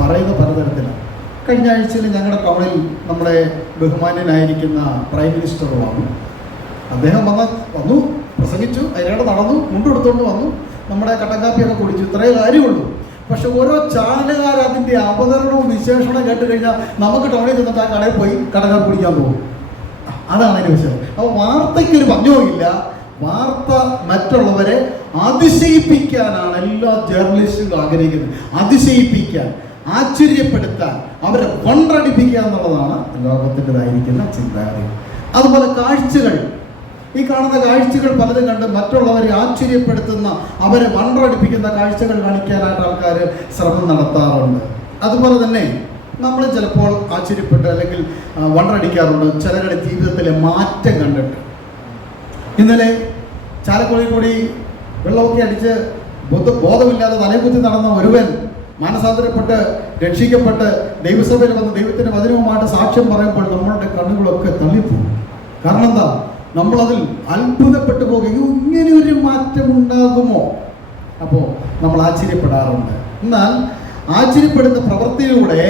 പറയുന്ന പലതരത്തിലാണ്. കഴിഞ്ഞ ആഴ്ചയിൽ ഞങ്ങളുടെ ടൗണിൽ നമ്മുടെ ബഹുമാന്യനായിരിക്കുന്ന പ്രൈം മിനിസ്റ്റർ വന്നു. അദ്ദേഹം വന്നു പ്രസംഗിച്ചു, അതിനോട് നടന്നു, മുണ്ടെടുത്തുകൊണ്ട് വന്നു, നമ്മുടെ കട്ടൻ കാപ്പിയൊക്കെ കുടിച്ചു. ഇത്രയേ കാര്യമുള്ളൂ. പക്ഷെ ഓരോ ചാനലുകാർ അതിൻ്റെ അവതരണവും വിശേഷണം കേട്ട് കഴിഞ്ഞാൽ നമുക്ക് ടൗണിൽ ചെന്നിട്ട് ആ കടയിൽ പോയി കട്ടൻ കാപ്പി കുടിക്കാൻ പോകും. അതാണ് അതിൻ്റെ വിഷയം. അപ്പോൾ വാർത്തയ്ക്കൊരു പഞ്ഞവുമില്ല. വാർത്ത മറ്റുള്ളവരെ അതിശയിപ്പിക്കാനാണ് എല്ലാ ജേർണലിസ്റ്റുകളും ആഗ്രഹിക്കുന്നത്. അതിശയിപ്പിക്കാൻ, ആശ്ചര്യപ്പെടുത്താൻ, അവരെ വണ്ടടിപ്പിക്കുക എന്നുള്ളതാണ് ലോകത്തിൻ്റെതായിരിക്കുന്ന ചിന്താഗതി. അതുപോലെ കാഴ്ചകൾ, ഈ കാണുന്ന കാഴ്ചകൾ പലതും കണ്ട് മറ്റുള്ളവരെ ആശ്ചര്യപ്പെടുത്തുന്ന, അവരെ വണ്ടടിപ്പിക്കുന്ന കാഴ്ചകൾ കാണിക്കാനായിട്ട് ആൾക്കാർ ശ്രമം നടത്താറുണ്ട്. അതുപോലെ തന്നെ നമ്മൾ ചിലപ്പോൾ ആശ്ചര്യപ്പെട്ട് അല്ലെങ്കിൽ വണ്ടടിക്കാറുണ്ട് ചിലരുടെ ജീവിതത്തിലെ മാറ്റം കണ്ടിട്ട്. ഇന്നലെ ചാലക്കുടിയിൽ കൂടി വെള്ളമൊക്കെ അടിച്ച് ബോധമില്ലാതെ തലകുത്തി നടന്ന ഒരുവൻ മാനസാന്തരപ്പെട്ട് രക്ഷിക്കപ്പെട്ട് ദൈവസഭയിൽ വന്ന് ദൈവത്തിൻ്റെ വചനവുമായിട്ട് സാക്ഷ്യം പറയുമ്പോൾ നമ്മളുടെ കണ്ണുകളൊക്കെ തള്ളിപ്പോകും. കാരണം എന്താ? നമ്മളതിൽ അത്ഭുതപ്പെട്ടു പോകുകയോ ഇങ്ങനെ ഒരു മാറ്റം ഉണ്ടാകുമോ? അപ്പോൾ നമ്മൾ ആശ്ചര്യപ്പെടാറുണ്ട്. എന്നാൽ ആശ്ചര്യപ്പെടുന്ന പ്രവൃത്തിയിലൂടെ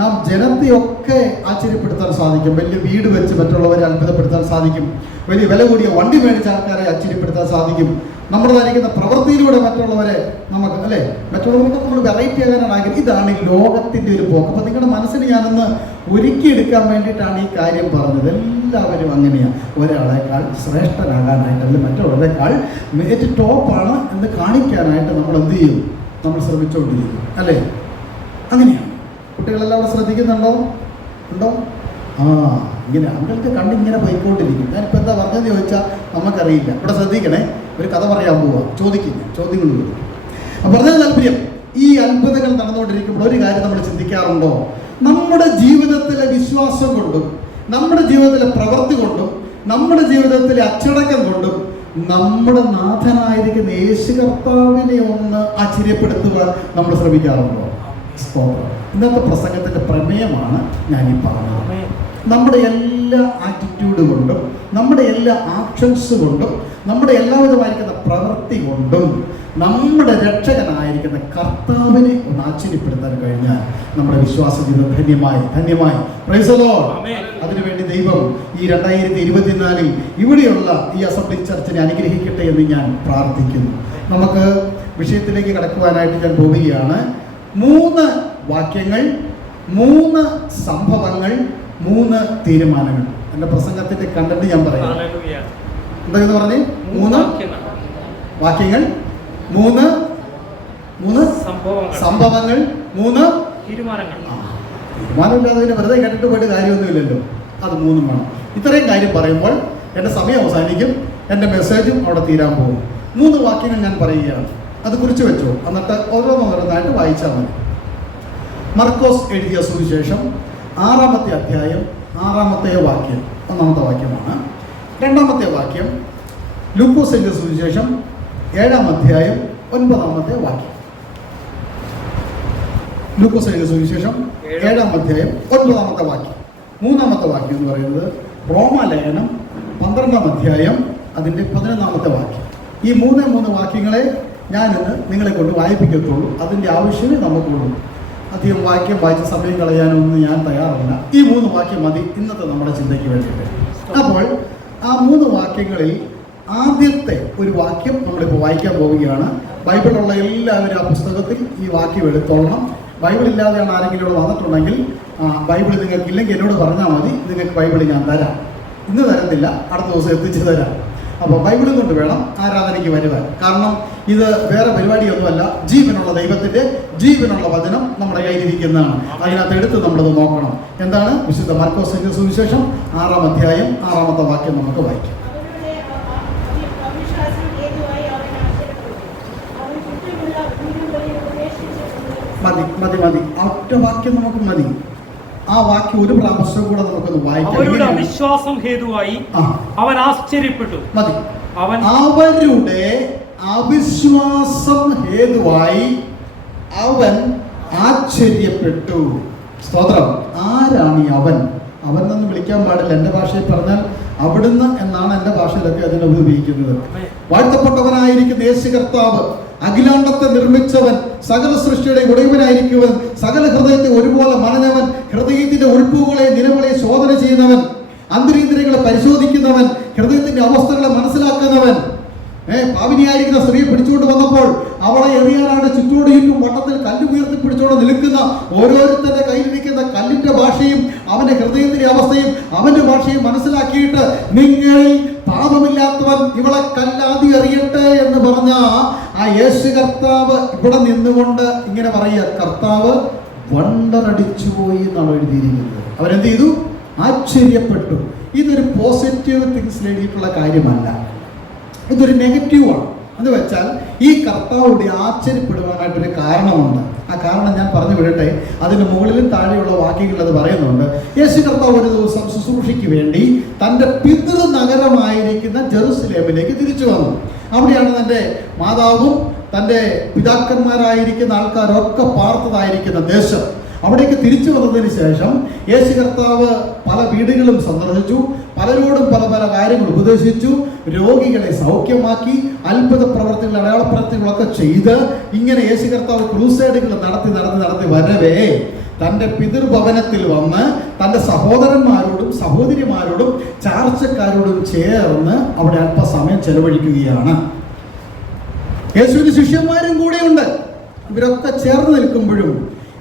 നാം ജനത്തെയൊക്കെ ആശ്ചര്യപ്പെടുത്താൻ സാധിക്കും. വലിയ വീട് വെച്ച് മറ്റുള്ളവരെ അത്ഭുതപ്പെടുത്താൻ സാധിക്കും. വലിയ വില കൂടിയ വണ്ടി മേടിച്ച ആൾക്കാരെ ആശ്ചര്യപ്പെടുത്താൻ സാധിക്കും. നമ്മുടേതായിരിക്കുന്ന പ്രവൃത്തിയിലൂടെ മറ്റുള്ളവരെ നമുക്ക് അല്ലേ മറ്റുള്ളവർക്ക് നമ്മൾ വെറൈറ്റി ആകാനാണ് ആഗ്രഹം. ഇതാണ് ഈ ലോകത്തിൻ്റെ ഒരു പോക്ക്. അപ്പം നിങ്ങളുടെ മനസ്സിന് ഞാനൊന്ന് ഒരുക്കിയെടുക്കാൻ വേണ്ടിയിട്ടാണ് ഈ കാര്യം പറഞ്ഞത്. എല്ലാവരും അങ്ങനെയാണ്. ഒരാളെക്കാൾ ശ്രേഷ്ഠനാകാനായിട്ട് അല്ലെങ്കിൽ മറ്റുള്ളവരെക്കാൾ ഏറ്റവും ടോപ്പാണ് എന്ന് കാണിക്കാനായിട്ട് നമ്മൾ എന്ത് ചെയ്യും? നമ്മൾ ശ്രമിച്ചുകൊണ്ടിരിക്കും അല്ലേ? അങ്ങനെയാണ്. കുട്ടികളെല്ലാം അവിടെ ശ്രദ്ധിക്കുന്നുണ്ടോ? ഉണ്ടോ? ഇങ്ങനെ അവർക്ക് കണ്ടിങ്ങനെ പോയിക്കൊണ്ടിരിക്കും. ഞാനിപ്പോൾ എന്താ പറഞ്ഞതെന്ന് ചോദിച്ചാൽ നമുക്കറിയില്ല. ഇവിടെ ശ്രദ്ധിക്കണേ, ഒരു കഥ പറയാൻ പോവുക. ചോദിക്കില്ല, ചോദ്യങ്ങൾ ചോദിക്കും. അപ്പം പറഞ്ഞ താല്പര്യം, ഈ അത്ഭുതങ്ങൾ നടന്നുകൊണ്ടിരിക്കുമ്പോൾ ഒരു കാര്യം നമ്മൾ ചിന്തിക്കാറുണ്ടോ? നമ്മുടെ ജീവിതത്തിലെ വിശ്വാസം കൊണ്ടും നമ്മുടെ ജീവിതത്തിലെ പ്രവൃത്തി കൊണ്ടും നമ്മുടെ ജീവിതത്തിലെ അച്ചടക്കം കൊണ്ടും നമ്മുടെ നാഥനായിരിക്കുന്ന യേശു കർത്താവിനെ ഒന്ന് ആശ്ചര്യപ്പെടുത്തുവാൻ നമ്മൾ ശ്രമിക്കാറുണ്ടോ? ഇന്നത്തെ പ്രസംഗത്തിൻ്റെ പ്രമേയമാണ് ഞാനീ പറഞ്ഞത്. നമ്മുടെ എല്ലാ ആറ്റിറ്റ്യൂഡ് കൊണ്ടും നമ്മുടെ എല്ലാ ആക്ഷൻസ് കൊണ്ടും നമ്മുടെ എല്ലാവിധമായിരിക്കുന്ന പ്രവൃത്തി കൊണ്ടും നമ്മുടെ രക്ഷകനായിരിക്കുന്ന കർത്താവിനെ ഒന്ന് ആശ്ചര്യപ്പെടുത്താൻ കഴിഞ്ഞാൽ നമ്മുടെ വിശ്വാസ ജീവിതം ധന്യമായി പ്രൈസ് ദി ലോർഡ്. അതിനുവേണ്ടി ദൈവം ഈ 2024 ഇവിടെയുള്ള ഈ അസംബ്ലി ചർച്ചിനെ അനുഗ്രഹിക്കട്ടെ എന്ന് ഞാൻ പ്രാർത്ഥിക്കുന്നു. നമുക്ക് വിഷയത്തിലേക്ക് കടക്കുവാനായിട്ട് ഞാൻ പോവുകയാണ്. 3 വാക്യങ്ങൾ, 3 സംഭവങ്ങൾ, 3 തീരുമാനങ്ങൾ. എൻ്റെ പ്രസംഗത്തിൻ്റെ കണ്ടന്റ് ഞാൻ പറയാം. എന്താന്ന് പറഞ്ഞ് 3 വാക്യങ്ങൾ, 3 സംഭവങ്ങൾ, 3 തീരുമാനങ്ങൾ. തീരുമാനമില്ലാതെ അതിന് വെറുതെ കേട്ടിട്ട് പോയിട്ട് കാര്യമൊന്നുമില്ലല്ലോ. അത് 3 വേണം. ഇത്രയും കാര്യം പറയുമ്പോൾ എൻ്റെ സമയം അവസാനിക്കും, എൻ്റെ മെസ്സേജും അവിടെ തീരാൻ പോകും. 3 വാക്യങ്ങൾ ഞാൻ പറയുകയാണ്. അത് കുറിച്ച് വെച്ചോ, എന്നിട്ട് ഓരോന്നായിട്ട് വായിച്ചാൽ മതി. മർക്കോസ് എഴുതിയ സുവിശേഷം 6-ാമത്തെ അധ്യായം 6-ാമത്തെ വാക്യം 1-ാമത്തെ വാക്യമാണ്. 2-ാമത്തെ വാക്യം ലൂക്കോസ് എഴുതിയ സുവിശേഷം 7-ാം അധ്യായം 9-ാമത്തെ വാക്യം. ലൂക്കോസ് എഴുതിയ സുവിശേഷം 7-ാം അധ്യായം 9-ാമത്തെ വാക്യം. 3-ാമത്തെ വാക്യം എന്ന് പറയുന്നത് റോമാലേഖനം 12-ാം അധ്യായം അതിൻ്റെ 11-ാമത്തെ വാക്യം. ഈ 3 വാക്യങ്ങളെ ഞാനിന്ന് നിങ്ങളെ കൊണ്ട് വായിപ്പിക്കത്തുള്ളൂ. അതിൻ്റെ ആവശ്യമേ നമുക്കുള്ളൂ. അധികം വാക്യം വായിച്ച സമയം കളയാനൊന്നും ഞാൻ തയ്യാറല്ല. ഈ 3 വാക്യം മതി ഇന്നത്തെ നമ്മുടെ ചിന്തയ്ക്ക് വേണ്ടിയിട്ട്. അപ്പോൾ ആ 3 വാക്യങ്ങളിൽ ആദ്യത്തെ ഒരു വാക്യം നമ്മളിപ്പോൾ വായിക്കാൻ പോവുകയാണ്. ബൈബിളുള്ള എല്ലാവരും ആ പുസ്തകത്തിൽ ഈ വാക്യം എടുത്തോളണം. ബൈബിൾ ഇല്ലാതെയാണ് ആരെങ്കിലും ഇവിടെ വന്നിട്ടുണ്ടെങ്കിൽ ബൈബിൾ നിങ്ങൾക്ക് ഇല്ലെങ്കിൽ എന്നോട് പറഞ്ഞാൽ മതി, നിങ്ങൾക്ക് ബൈബിൾ ഞാൻ തരാം. ഇന്ന് തരത്തില്ല, അടുത്ത ദിവസം എത്തിച്ചു തരാം. അപ്പോൾ ബൈബിളും കൊണ്ട് വേണം ആരാധനയ്ക്ക് വരുവാൻ. കാരണം ഇത് വേറെ പരിപാടിയൊന്നുമല്ല. ജീവനുള്ള ദൈവത്തിൻ്റെ ജീവനുള്ള വചനം നമ്മുടെ കയ്യിലിരിക്കുന്നതാണ്. അതിനകത്ത് എടുത്ത് നമ്മളത് നോക്കണം. എന്താണ്? വിശുദ്ധ മർക്കോസിന്റെ സുവിശേഷം 6-ാം അധ്യായം 6-ാമത്തെ വാക്യം നമുക്ക് വായിക്കാം. മതി ഒറ്റ വാക്യം നമുക്ക് മതി. ആ വാക്യം ഒരു പ്രാവശ്യം കൂടെ നമുക്കൊന്ന് വായിക്കാം. അവരുടെ അവിശ്വാസം ഹേതുവായി അവൻ ആശ്ചര്യപ്പെട്ടു. മതി. അവരുടെ അവിശ്വാസം ഹേതുവായി അവൻ ആശ്ചര്യപ്പെട്ടു. സ്തോത്രം. ആരാണ് ഈ അവൻ? അവൻ എന്ന് വിളിക്കാൻ പാടില്ല. എൻ്റെ ഭാഷയിൽ പറഞ്ഞാൽ അവിടുന്ന് എന്നാണ് എൻ്റെ ഭാഷയിലൊക്കെ അതിനെ ഉപയോഗിക്കുന്നത്. വാഴ്ത്തപ്പെട്ടവനായിരിക്കുന്ന യേശു കർത്താവ്, അഖിലാണ്ടത്തെ നിർമ്മിച്ചവൻ, സകല സൃഷ്ടിയുടെ ഉടയവനായിരിക്കുവൻ, സകല ഹൃദയത്തെ ഒരുപോലെ മനഞ്ഞവൻ, ഹൃദയത്തിന്റെ ഉൾപ്പുകളെ നിലവിളെ ശോധന ചെയ്യുന്നവൻ, അന്തരീന്ദ്രിയങ്ങളെ പരിശോധിക്കുന്നവൻ, ഹൃദയത്തിന്റെ അവസ്ഥകളെ മനസ്സിലാക്കുന്നവൻ. പാപിനിയായിരിക്കുന്ന സ്ത്രീയെ പിടിച്ചുകൊണ്ട് വന്നപ്പോൾ അവളെ എറിയാനാണ് ചുറ്റും വട്ടത്തിൽ കല്ല് ഉയർത്തി പിടിച്ചുകൊണ്ട് നിൽക്കുന്ന ഓരോരുത്തരുടെ കയ്യിലിരിക്കുന്ന കല്ലിന്റെ ഭാഷയും അവന്റെ ഹൃദയത്തിന്റെ അവസ്ഥയും അവന്റെ ഭാഷയും മനസ്സിലാക്കിയിട്ട് നിങ്ങളിൽ പാപമില്ലാത്തവൻ ഇവളെ കല്ലാതി എറിയട്ടെ എന്ന് പറഞ്ഞ ആ യേശു കർത്താവ് ഇവിടെ നിന്നുകൊണ്ട് ഇങ്ങനെ പറയുക, കർത്താവ് വണ്ടറടിച്ചുപോയി എന്നാണ് എഴുതിയിരിക്കുന്നത്. അവരെന്ത് ചെയ്തു? ആശ്ചര്യപ്പെട്ടു. ഇതൊരു പോസിറ്റീവ് തിങ്സിൽ എഴുതിയിട്ടുള്ള കാര്യമല്ല, ഇതൊരു നെഗറ്റീവാണ്. എന്ന് വെച്ചാൽ ഈ കർത്താവിടെ ആശ്ചര്യപ്പെടുവാനായിട്ടൊരു കാരണമുണ്ട്. ആ കാരണം ഞാൻ പറഞ്ഞു വിടട്ടെ. അതിന് മുകളിലും താഴെയുള്ള വാക്യങ്ങൾ അത് പറയുന്നുണ്ട്. യേശു കർത്താവ് ഒരു ദിവസം ശുശ്രൂഷയ്ക്ക് വേണ്ടി തൻ്റെ പിതൃ നഗരമായിരിക്കുന്ന ജെറുസലേമിലേക്ക് തിരിച്ചു വന്നു. അവിടെയാണ് തൻ്റെ മാതാവും തൻ്റെ പിതാക്കന്മാരായിരിക്കുന്ന ആൾക്കാരൊക്കെ പാർത്തതായിരിക്കുന്ന ദേശം. അവിടേക്ക് തിരിച്ചു വന്നതിന് ശേഷം യേശു കർത്താവ് പല വീടുകളും സന്ദർശിച്ചു, പലരോടും പല പല കാര്യങ്ങൾ ഉപദേശിച്ചു, രോഗികളെ സൗഖ്യമാക്കി, അത്ഭുത പ്രവർത്തികൾ, അടയാള പ്രവർത്തികളൊക്കെ ചെയ്ത് ഇങ്ങനെ യേശു കർത്താവ് ക്രൂസൈഡുകൾ നടത്തി വരവേ തൻ്റെ പിതൃഭവനത്തിൽ വന്ന് തൻ്റെ സഹോദരന്മാരോടും സഹോദരിമാരോടും ചാർച്ചക്കാരോടും ചേർന്ന് അവിടെ അല്പസമയം ചെലവഴിക്കുകയാണ്. യേശുവിന്റെ ശിഷ്യന്മാരും കൂടെയുണ്ട്. ഇവരൊക്കെ ചേർന്ന് നിൽക്കുമ്പോഴും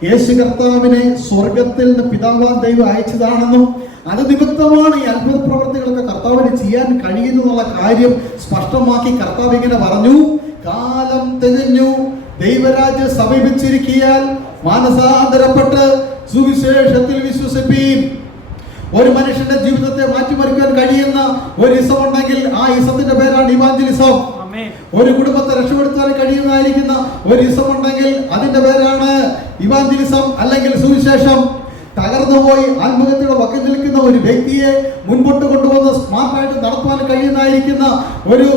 യേശു കർത്താവിനെ സ്വർഗത്തിൽ നിന്ന് പിതാവാൻ ദൈവം അയച്ചതാണെന്നും അത് നിമിത്തമാണ് ഈ അത്ഭുത പ്രവർത്തികളൊക്കെ കർത്താവിന് ചെയ്യാൻ കഴിയുന്നുള്ള കാര്യം സ്പഷ്ടമാക്കി കർത്താവ് ഇങ്ങനെ പറഞ്ഞു: കാലം തികഞ്ഞു, ദൈവരാജ്യം സമീപിച്ചിരിക്കയാൽ മാനസാന്തരപ്പെട്ട് സുവിശേഷത്തിൽ വിശ്വസിപ്പീൻ. ഒരു മനുഷ്യന്റെ ജീവിതത്തെ മാറ്റിമറിക്കാൻ കഴിയുന്ന ഒരു ഇസമുണ്ടെങ്കിൽ ആ ഇസത്തിന്റെ പേരാണ് ഇവാഞ്ചലിസം. ഒരു കുടുംബത്തെ രക്ഷപ്പെടുത്താൻ കഴിയുന്നതായിരിക്കുന്ന ഒരു ഇസമുണ്ടെങ്കിൽ അതിന്റെ പേരാണ് ഇവാഞ്ചലിസം അല്ലെങ്കിൽ സുവിശേഷം. തകർന്നുപോയി ആത്മഹത്യയുടെ വക്കിൽ നിൽക്കുന്ന ഒരു വ്യക്തിയെ മുൻപോട്ട് കൊണ്ടുവന്ന് സ്മാർട്ടായിട്ട് നടത്തുവാൻ കഴിയുന്നതായിരിക്കുന്ന ഒരു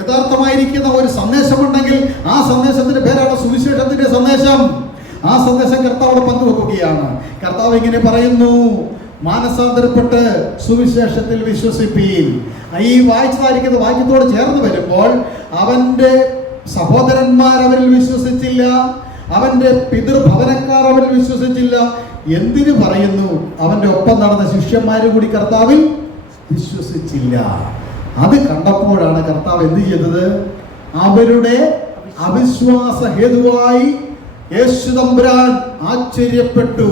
യഥാർത്ഥമായിരിക്കുന്ന ഒരു സന്ദേശമുണ്ടെങ്കിൽ ആ സന്ദേശത്തിന്റെ പേരാണ് സുവിശേഷത്തിന്റെ സന്ദേശം. ആ സന്ദേശം കർത്താവോട് പങ്കുവെക്കുകയാണ്. കർത്താവ് ഇങ്ങനെ പറയുന്നു: മാനസാന്തരപ്പെട്ട് സുവിശേഷത്തിൽ വിശ്വസിപ്പീൻ. ഈ വായിച്ചതായിരിക്കുന്ന വാക്യത്തോട് ചേർന്ന് വരുമ്പോൾ അവന്റെ സഹോദരന്മാർ അവരിൽ വിശ്വസിച്ചില്ല, അവന്റെ പിതൃഭവനക്കാർ അവരിൽ വിശ്വസിച്ചില്ല. എന്തിനു പറയുന്നു? അവന്റെ ഒപ്പം നടന്ന ശിഷ്യന്മാര് കൂടി കർത്താവിൽ വിശ്വസിച്ചില്ല. അത് കണ്ടപ്പോഴാണ് കർത്താവ് എന്ത് ചെയ്തത്? അവരുടെ അവിശ്വാസ ഹേതുവായി യേശു തമ്പുരാൻ ആശ്ചര്യപ്പെട്ടു.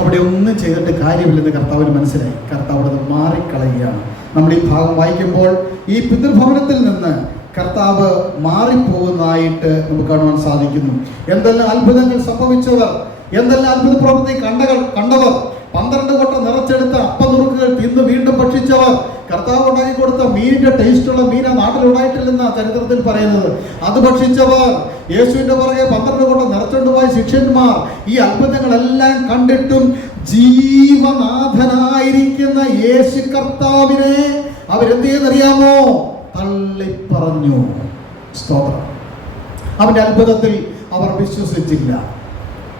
അവിടെ ഒന്നും ചെയ്തിട്ട് കാര്യമില്ലെന്ന് കർത്താവിന് മനസ്സിലായി. കർത്താവ് അത് മാറിക്കളയുകയാണ്. നമ്മൾ ഈ ഭാഗം വായിക്കുമ്പോൾ ഈ പിതൃഭവനത്തിൽ നിന്ന് കർത്താവ് മാറിപ്പോകുന്നതായിട്ട് നമുക്ക് കാണുവാൻ സാധിക്കുന്നു. എന്തെല്ലാം അത്ഭുതങ്ങൾ സംഭവിച്ചവർ, എന്തെല്ലാം അത്ഭുത പ്രവൃത്തി കണ്ടവർ, 12 കൊട്ട നിറച്ചെടുത്ത അപ്പനുറുക്കുകൾ തിന്ന് വീണ്ടും ഭക്ഷിച്ചവർ, കർത്താവ് ഉണ്ടാക്കി കൊടുത്ത മീനിന്റെ ടേസ്റ്റുള്ള മീൻ ആ നാട്ടിലുണ്ടായിട്ടില്ലെന്ന ചരിത്രത്തിൽ പറയുന്നത്, അത് ഭക്ഷിച്ചവർ, യേശുവിന്റെ പുറകെ 12 കൊട്ട നിറച്ചുകൊണ്ടുപോയ ശിഷ്യന്മാർ, ഈ അത്ഭുതങ്ങളെല്ലാം കണ്ടിട്ടും ജീവനാഥനായിരിക്കുന്ന യേശു കർത്താവിനെ അവരെന്ത് ചെയ്യുന്നറിയാമോ? തള്ളിപ്പറഞ്ഞു. സ്തോത്രം. അവന്റെ അത്ഭുതത്തിൽ അവർ വിശ്വസിച്ചില്ല.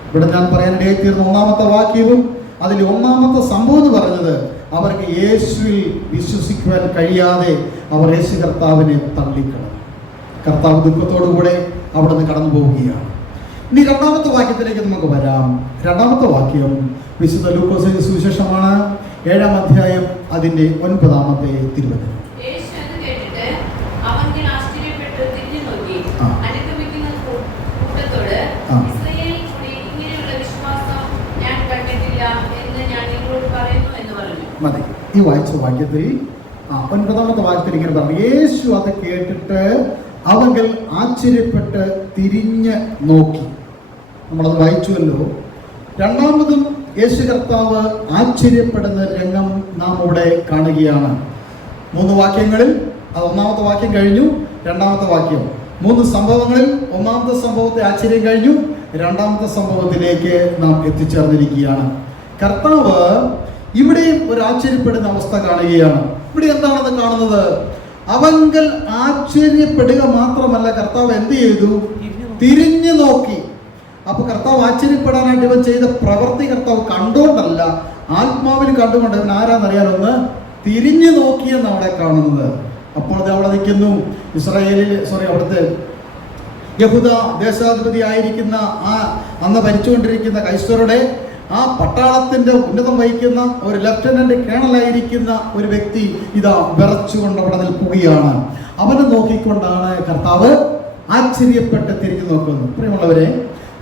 ഇവിടെ ഞാൻ പറയാനിടയായി തീർന്ന 1-ാമത്തെ വാക്യവും അതിൽ 1-ാമത്തെ സംഭവം എന്ന് പറഞ്ഞത് അവർക്ക് യേശുവിൽ വിശ്വസിക്കുവാൻ കഴിയാതെ അവർ യേശു കർത്താവിനെ തള്ളിക്കളഞ്ഞു. കർത്താവ് ദുഃഖത്തോടുകൂടെ അവിടെ നിന്ന് കടന്നു പോവുകയാണ്. ഇനി 2-ാമത്തെ വാക്യത്തിലേക്ക് നമുക്ക് വരാം. 2-ാമത്തെ വാക്യം വിശുദ്ധ ലൂക്കോസിന്റെ സുവിശേഷമാണ്, 7-ാം അധ്യായം അതിന്റെ 9-ാമത്തെ തിരുവചനം. മതി. ഈ വായിച്ച വാക്യത്തിൽ 9-ാമത്തെ വാക്യത്തിൽ ഇങ്ങനെ പറഞ്ഞു: യേശു അത് കേട്ടിട്ട് അവങ്കിൽ ആശ്ചര്യപ്പെട്ട് തിരിഞ്ഞ് നോക്കി. നമ്മളത് വായിച്ചുവല്ലോ. രണ്ടാമതും യേശു കർത്താവ് ആശ്ചര്യപ്പെടുന്ന രംഗം നാം ഇവിടെ കാണുകയാണ്. 3 വാക്യങ്ങളിൽ അത് 1-ാമത്തെ വാക്യം കഴിഞ്ഞു, 2-ാമത്തെ വാക്യം. 3 സംഭവങ്ങളിൽ 1-ാമത്തെ സംഭവത്തെ ആശ്ചര്യം കഴിഞ്ഞു, 2-ാമത്തെ സംഭവത്തിലേക്ക് നാം എത്തിച്ചേർന്നിരിക്കുകയാണ്. കർത്താവ് ഇവിടെയും ഒരു ആശ്ചര്യപ്പെടുന്ന അവസ്ഥ കാണുകയാണ്. ഇവിടെ എന്താണെന്ന് കാണുന്നത്? അവങ്കൽ ആശ്ചര്യപ്പെടുക മാത്രമല്ല, കർത്താവ് എന്ത് ചെയ്തു? തിരിഞ്ഞു നോക്കി. അപ്പൊ കർത്താവ് ആശ്ചര്യപ്പെടാനായിട്ട് ഇവൻ ചെയ്ത പ്രവൃത്തി കർത്താവ് കണ്ടുകൊണ്ടല്ല, ആത്മാവിൽ കണ്ടുകൊണ്ട്. ഇവൻ ആരാന്നറിയാലൊന്ന് തിരിഞ്ഞു നോക്കിയെന്ന് അവിടെ കാണുന്നത്. അപ്പോൾ അവിടെ നിൽക്കുന്നു അവിടുത്തെ യഹൂദ ദേശാധിപതി ആയിരിക്കുന്ന ആ അന്ന് ഭരിച്ചുകൊണ്ടിരിക്കുന്ന കൈസരുടെ ആ പട്ടാളത്തിന്റെ ഉന്നതം വഹിക്കുന്ന ഒരു ലഫ്റ്റനന്റ് കേണലായിരിക്കുന്ന ഒരു വ്യക്തി ഇതാ വിറച്ചുകൊണ്ട് അവിടെ നിൽക്കുകയാണ്. അവനെ നോക്കിക്കൊണ്ടാണ് കർത്താവ് ആശ്ചര്യപ്പെട്ട് തിരിഞ്ഞു നോക്കുന്നത്. പ്രിയമുള്ളവരെ,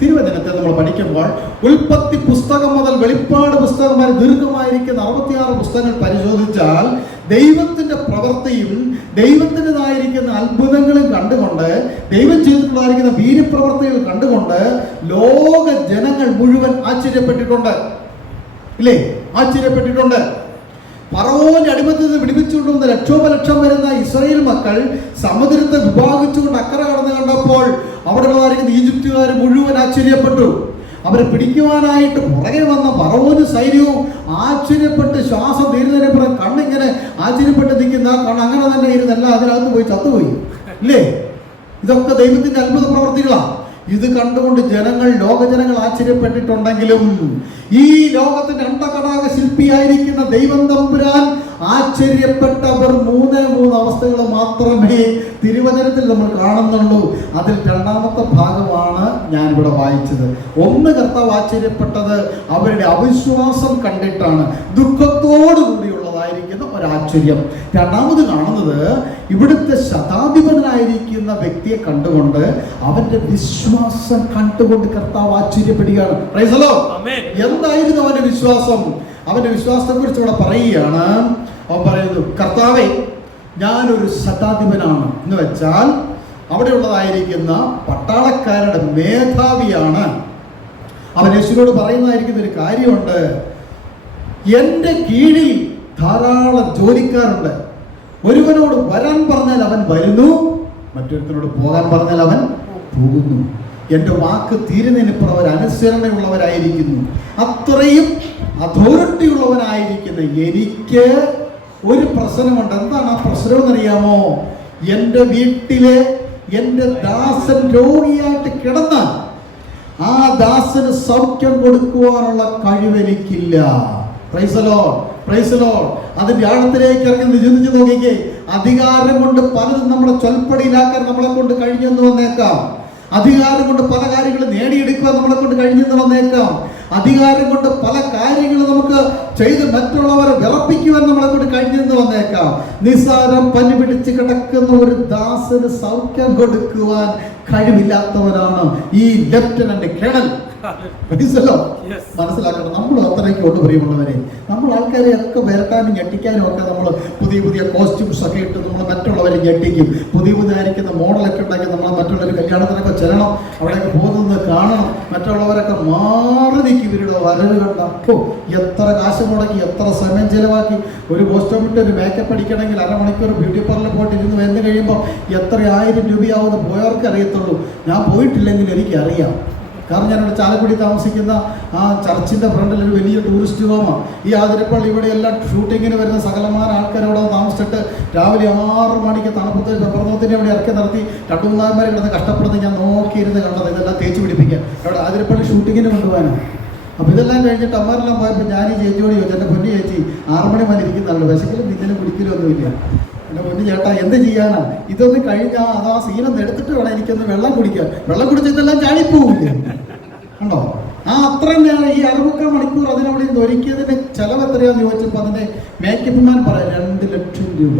തിരുവചനത്തെ നമ്മൾ പഠിക്കുമ്പോൾ ഉൽപ്പത്തി പുസ്തകം മുതൽ വെളിപ്പാട് പുസ്തകം വരെ ദീർഘമായിരിക്കുന്ന 66 പുസ്തകങ്ങൾ പരിശോധിച്ചാൽ ദൈവത്തിന്റെ പ്രവൃത്തിയും ദൈവത്തിൻ്റെതായിരിക്കുന്ന അത്ഭുതങ്ങളും കണ്ടുകൊണ്ട്, ദൈവം ചെയ്തിട്ടുള്ളതായിരിക്കുന്ന വീര്യപ്രവർത്തികൾ കണ്ടുകൊണ്ട് ലോക ജനങ്ങൾ മുഴുവൻ ആശ്ചര്യപ്പെട്ടിട്ടുണ്ട്. ഇല്ലേ? ആശ്ചര്യപ്പെട്ടിട്ടുണ്ട്. ഫറവോന്റെ അടിമത്തിൽ നിന്ന് വിടുവിച്ചുകൊണ്ടുവന്ന ലക്ഷോപലക്ഷം വരുന്ന ഇസ്രായേൽ മക്കൾ സമുദ്രത്തെ വിഭാഗിച്ചുകൊണ്ട് അക്കരെ കടന്നു കണ്ടപ്പോൾ അവിടെ ഉള്ളതായിരിക്കുന്ന ഈജിപ്തുകാർ മുഴുവൻ ആശ്ചര്യപ്പെട്ടു. അവരെ പിടിക്കുവാനായിട്ട് പുറകെ വന്ന ഫറവോന് സൈന്യവും ആശ്ചര്യപ്പെട്ട് ശ്വാസം തീരുന്നതിനപ്പുറം കണ്ണിങ്ങനെ ആശ്ചര്യപ്പെട്ട് നിൽക്കുന്ന കണ്ണ് അങ്ങനെ തന്നെ ഇരുന്നല്ല അതിനകത്ത് പോയി ചത്തുപോയി. ഇല്ലേ? ഇതൊക്കെ ദൈവത്തിന്റെ അത്ഭുത പ്രവർത്തികളാണ്. ഇത് കണ്ടുകൊണ്ട് ലോകജനങ്ങൾ ആശ്ചര്യപ്പെട്ടിട്ടുണ്ടെങ്കിലും ഈ ലോകത്തിന്റെ അണ്ടകടാക ശില്പിയായിരിക്കുന്ന ദൈവം തമ്പുരാൻ ആശ്ചര്യപ്പെട്ടവർ മൂന്ന് അവസ്ഥകൾ മാത്രമേ തിരുവചനത്തിൽ നമ്മൾ കാണുന്നുള്ളൂ. അതിൽ രണ്ടാമത്തെ ഭാഗമാണ് ഞാനിവിടെ വായിച്ചത്. ഒന്ന്, കർത്താവ് ആശ്ചര്യപ്പെട്ടത് അവരുടെ അവിശ്വാസം കണ്ടിട്ടാണ്, ദുഃഖത്തോടു കൂടിയുള്ളതായിരിക്കുന്ന ഒരാശ്ചര്യം. രണ്ടാമത് കാണുന്നത് ഇവിടുത്തെ ശതാധിപനായിരിക്കുന്ന വ്യക്തിയെ കണ്ടുകൊണ്ട് അവന്റെ വിശ്വാസം കണ്ടുകൊണ്ട് കർത്താവ് ആശ്ചര്യപ്പെടുകയാണ്. Price the Lord. എന്തായിരുന്നു അവന്റെ വിശ്വാസം? അവന്റെ വിശ്വാസത്തെ കുറിച്ച് ഇവിടെ പറയുകയാണ്. അവൻ പറയുന്നു, കർത്താവേ, ഞാനൊരു ശതാധിപനാണ് എന്ന് വെച്ചാൽ അവിടെയുള്ളതായിരിക്കുന്ന പട്ടാളക്കാരുടെ മേധാവിയാണ്. അവൻ യേശുവിനോട് പറയുന്നതായിരിക്കുന്ന ഒരു കാര്യമുണ്ട്, എൻ്റെ കീഴിൽ ധാരാളം ജോലിക്കാരുണ്ട്. ഒരുവനോട് വരാൻ പറഞ്ഞാൽ അവൻ വരുന്നു, മറ്റൊരുത്തനോട് പോകാൻ പറഞ്ഞാൽ അവൻ പോകുന്നു. എൻ്റെ വാക്ക് തീരുന്നതിനിപ്പുറം അവർ അനുസരണയുള്ളവരായിരിക്കുന്നു. അത്രയും അതോറിറ്റി ഉള്ളവനായിരിക്കുന്ന എനിക്ക് ഒരു പ്രശ്നമുണ്ട്. എന്താണ് ആ പ്രശ്നം എന്നറിയാമോ? എൻ്റെ വീട്ടിലെ എൻ്റെ ദാസൻ രോഗിയായിട്ട് കിടന്നാൽ ആ ദാസന് സൗഖ്യം കൊടുക്കുവാനുള്ള കഴിവെനിക്കില്ല. Praise the lord, praise the lord. അതിന്റെ ആഴത്തിലേക്ക് ഇറങ്ങി ചിന്തിച്ചു നോക്കിക്കേ. അധികാരം കൊണ്ട് പലതും നമ്മുടെ ചൊൽപ്പടിയിലാക്കാൻ നമ്മളെ കൊണ്ട് കഴിഞ്ഞെന്ന് വന്നേക്കാം. അധികാരം കൊണ്ട് പല കാര്യങ്ങളും നേടിയെടുക്കുവാൻ നമ്മളെ കൊണ്ട് കഴിഞ്ഞെന്ന് വന്നേക്കാം. അധികാരം കൊണ്ട് പല കാര്യങ്ങളും നമുക്ക് ചെയ്ത് മറ്റുള്ളവരെ വിറപ്പിക്കുവാൻ നമ്മളെ കൊണ്ട് കഴിഞ്ഞെന്ന് വന്നേക്കാം. നിസ്സാരം പനി പിടിച്ച് കിടക്കുന്ന ഒരു ദാസന് സൗഖ്യം കൊടുക്കുവാൻ കഴിവില്ലാത്തവരാണ് ഈ ലെഫ്റ്റനന്റ് കേണൽ. മനസ്സിലാക്കണം. നമ്മൾ അത്രയ്ക്ക് കൊണ്ട് പ്രിയമുള്ളവരെ, നമ്മൾ ആൾക്കാരെ ഒക്കെ വരട്ടാനും ഞെട്ടിക്കാനും ഒക്കെ നമ്മൾ പുതിയ പുതിയ കോസ്റ്റ്യൂംസ് ഒക്കെ ഇട്ട് നമ്മൾ മറ്റുള്ളവരെ ഞെട്ടിക്കും. പുതിയതായിരിക്കുന്ന മോഡലൊക്കെ ഉണ്ടാക്കി നമ്മൾ മറ്റുള്ളവർ കല്യാണത്തിനൊക്കെ ചെല്ലണം, അവിടെയൊക്കെ പോകുന്നത് കാണണം. മറ്റുള്ളവരൊക്കെ മാറി നിൽക്കും ഇവരുടെ വരവ് കണ്ട. എത്ര കാശ് മുടക്കി, എത്ര സമയം ചിലവാക്കി. ഒരു കോസ്റ്റ്യൂം ഇട്ട് ഒരു മേക്കപ്പ് അടിക്കണമെങ്കിൽ അരമണിക്കൂർ ബ്യൂട്ടി പാർലറിൽ പോയിട്ട് ഇരുന്ന് വന്നു കഴിയുമ്പോൾ എത്ര 1000 രൂപയാവുമെന്ന് പോയവർക്ക് അറിയത്തുള്ളൂ. ഞാൻ പോയിട്ടില്ലെങ്കിൽ എനിക്കറിയാം. കാരണം ഞാനിവിടെ ചാലക്കുടി താമസിക്കുന്ന ആ ചർച്ചിൻ്റെ ഫ്രണ്ടിൽ ഒരു വലിയ ടൂറിസ്റ്റ് ഹോമാണ്. ഈ ആതിരപ്പള്ളി ഇവിടെ എല്ലാം ഷൂട്ടിങ്ങിന് വരുന്ന സകലമായ ആൾക്കാരവിടെ താമസിച്ചിട്ട് രാവിലെ 6 മണിക്ക് തണുപ്പത്ത് പെപ്പർനോത്തിനെ അവിടെ ഇറക്കി നടത്തി 2-3 കിടന്ന് കഷ്ടപ്പെടുന്നത് ഞാൻ നോക്കിയിരുന്ന് കണ്ടത്. ഇതെല്ലാം തേച്ച് പിടിപ്പിക്കുക അവിടെ ആതിരപ്പള്ളി ഷൂട്ടിങ്ങിന് കൊണ്ടുപോകാനാണ്. അപ്പോൾ ഇതെല്ലാം കഴിഞ്ഞിട്ട് അമ്മമാരെല്ലാം പോയപ്പോൾ ഞാൻ ഈ ചേച്ചിയോട് ചോദിച്ചു, എൻ്റെ പൊന്നു ചേച്ചി 6 മണി വരെ ഇരിക്കുന്നുള്ളൂ, വിശക്കലും തിന്നലും കുടിക്കലും ഒന്നുമില്ല. എൻ്റെ പൊന്നു ചേട്ടാ എന്ത് ചെയ്യാനാ? ഇതൊന്ന് കഴിഞ്ഞാൽ അത് ആ സീനൊന്ന് എടുത്തിട്ട് വേണം എനിക്കൊന്ന് വെള്ളം കുടിക്കാൻ. വെള്ളം കുടിച്ചതെല്ലാം ചാടിപ്പോവില്ലേ? ഉണ്ടോ? അത്രയും നേരം ഈ 60 മണിക്കൂർ അതിനവിടെ നിന്ന് ഒരുക്കിയതിൻ്റെ ചിലവ് എത്രയാണെന്ന് ചോദിച്ചപ്പോൾ അതിൻ്റെ മേക്കപ്പ്മാൻ പറയാം 2 ലക്ഷം രൂപ.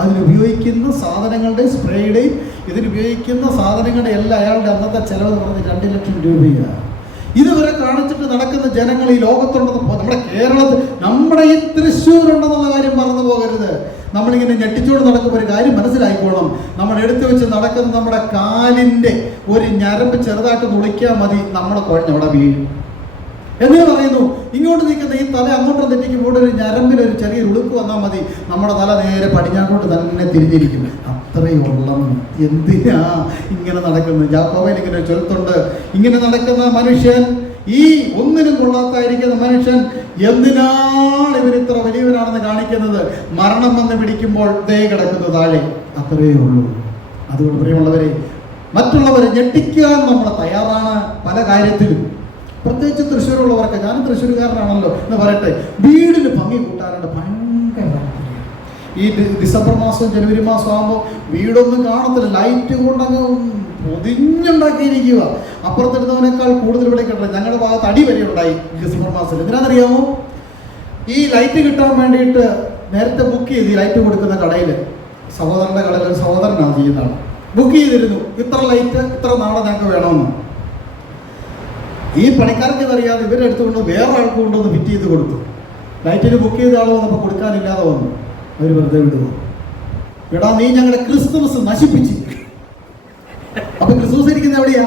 അതിനുപയോഗിക്കുന്ന സാധനങ്ങളുടെ സ്പ്രേയുടെയും ഇതിനുപയോഗിക്കുന്ന സാധനങ്ങളുടെ എല്ലാം അയാളുടെ അന്നത്തെ ചിലവ് എന്ന് പറഞ്ഞ് 2 ലക്ഷം രൂപയാണ്. ഇതുവരെ കാണിച്ചിട്ട് നടക്കുന്ന ജനങ്ങൾ ഈ ലോകത്തുണ്ടെന്ന് നമ്മുടെ കേരളത്തിൽ, നമ്മുടെ ഈ തൃശ്ശൂരുണ്ടെന്നുള്ള കാര്യം മറന്നു പോകരുത്. നമ്മളിങ്ങനെ ഞെട്ടിച്ചോട് നടക്കുമ്പോൾ ഒരു കാര്യം മനസ്സിലായിക്കോണം. നമ്മൾ എടുത്തു വെച്ച് നടക്കുന്ന നമ്മുടെ കാലിൻ്റെ ഒരു ഞരമ്പ് ചെറുതായിട്ട് നുളിക്കാൻ മതി, നമ്മളെ കുഴഞ്ഞവിടെ വീഴും എന്ന് പറയുന്നു. ഇങ്ങോട്ട് നിൽക്കുന്ന ഈ തല അങ്ങോട്ട് തെറ്റിക്കുമ്പോൾ ഒരു ഞരമ്പിനൊരു ചെറിയ ഉളുക്ക് വന്നാൽ മതി, നമ്മുടെ തല നേരെ പടിഞ്ഞാട്ടോട്ട് തന്നെ തിരിഞ്ഞിരിക്കും. അത്രയും ഉള്ളം. എന്തിനാ ഇങ്ങനെ നടക്കുന്നത്? യാക്കോബയിൽ ഇങ്ങനെ ചൊല്ലുന്നുണ്ട്, ഇങ്ങനെ നടക്കുന്ന മനുഷ്യൻ, ഈ ഒന്നിനും കൊള്ളാത്തായിരിക്കുന്ന മനുഷ്യൻ എന്തിനാണ് ഇവർ ഇത്ര വലിയവനാണെന്ന് കാണിക്കുന്നത്? മരണം വന്ന് പിടിക്കുമ്പോൾ ദേ കിടക്കുന്നു താഴെ. അത്രയേ ഉള്ളൂ. അതുകൊണ്ട് പ്രിയമുള്ളവരെ, മറ്റുള്ളവരെ ഞെട്ടിക്കാൻ നമ്മൾ തയ്യാറാണ് പല കാര്യത്തിലും. പ്രത്യേകിച്ച് തൃശ്ശൂരുള്ളവർക്ക്, ഞാനും തൃശ്ശൂരുകാരനാണല്ലോ എന്ന് പറയട്ടെ, വീടിന് ഭംഗി കൂട്ടാറുണ്ട് ഭയങ്കര. ഈ ഡിസംബർ മാസം ജനുവരി മാസം ആകുമ്പോൾ വീടൊന്നും കാണത്തില്ല, ലൈറ്റ് കൊണ്ടങ്ങ് പൊതിഞ്ഞുണ്ടാക്കിയിരിക്കുക. അപ്പുറത്തെടുത്തവനേക്കാൾ കൂടുതൽ ഇവിടെ കിട്ടണം. ഞങ്ങളുടെ ഭാഗത്ത് അടി വരെ ഉണ്ടായി ഡിസംബർ മാസത്തിൽ. എന്തിനാണെന്നറിയാമോ? ഈ ലൈറ്റ് കിട്ടാൻ വേണ്ടിയിട്ട് നേരത്തെ ബുക്ക് ചെയ്ത് ഈ ലൈറ്റ് കൊടുക്കുന്ന കടയിൽ, സഹോദരൻ്റെ കടയിൽ ഒരു സഹോദരനാണ് ചെയ്യുന്നതാണ്, ബുക്ക് ചെയ്തിരുന്നു. ഇത്ര ലൈറ്റ് ഇത്ര നാളെ ഞങ്ങൾക്ക് വേണമെന്ന്. ഈ പണിക്കാർക്ക് ഇതറിയാതെ ഇവരെടുത്തുകൊണ്ട് വേറെ ആൾക്ക് കൊണ്ടുവന്ന് ഫിറ്റ് ചെയ്ത് കൊടുത്തു. ലൈറ്റിന് ബുക്ക് ചെയ്ത ആൾ വന്നപ്പോൾ കൊടുക്കാനില്ലാതെ വന്നു. അവർ വെറുതെ വിടുവോ? എടാ, നീ ഞങ്ങളുടെ ക്രിസ്തുമസ് നശിപ്പിച്ചില്ല. അപ്പൊ ക്രിസ്തുമസ് ഇരിക്കുന്നത് എവിടെയാ?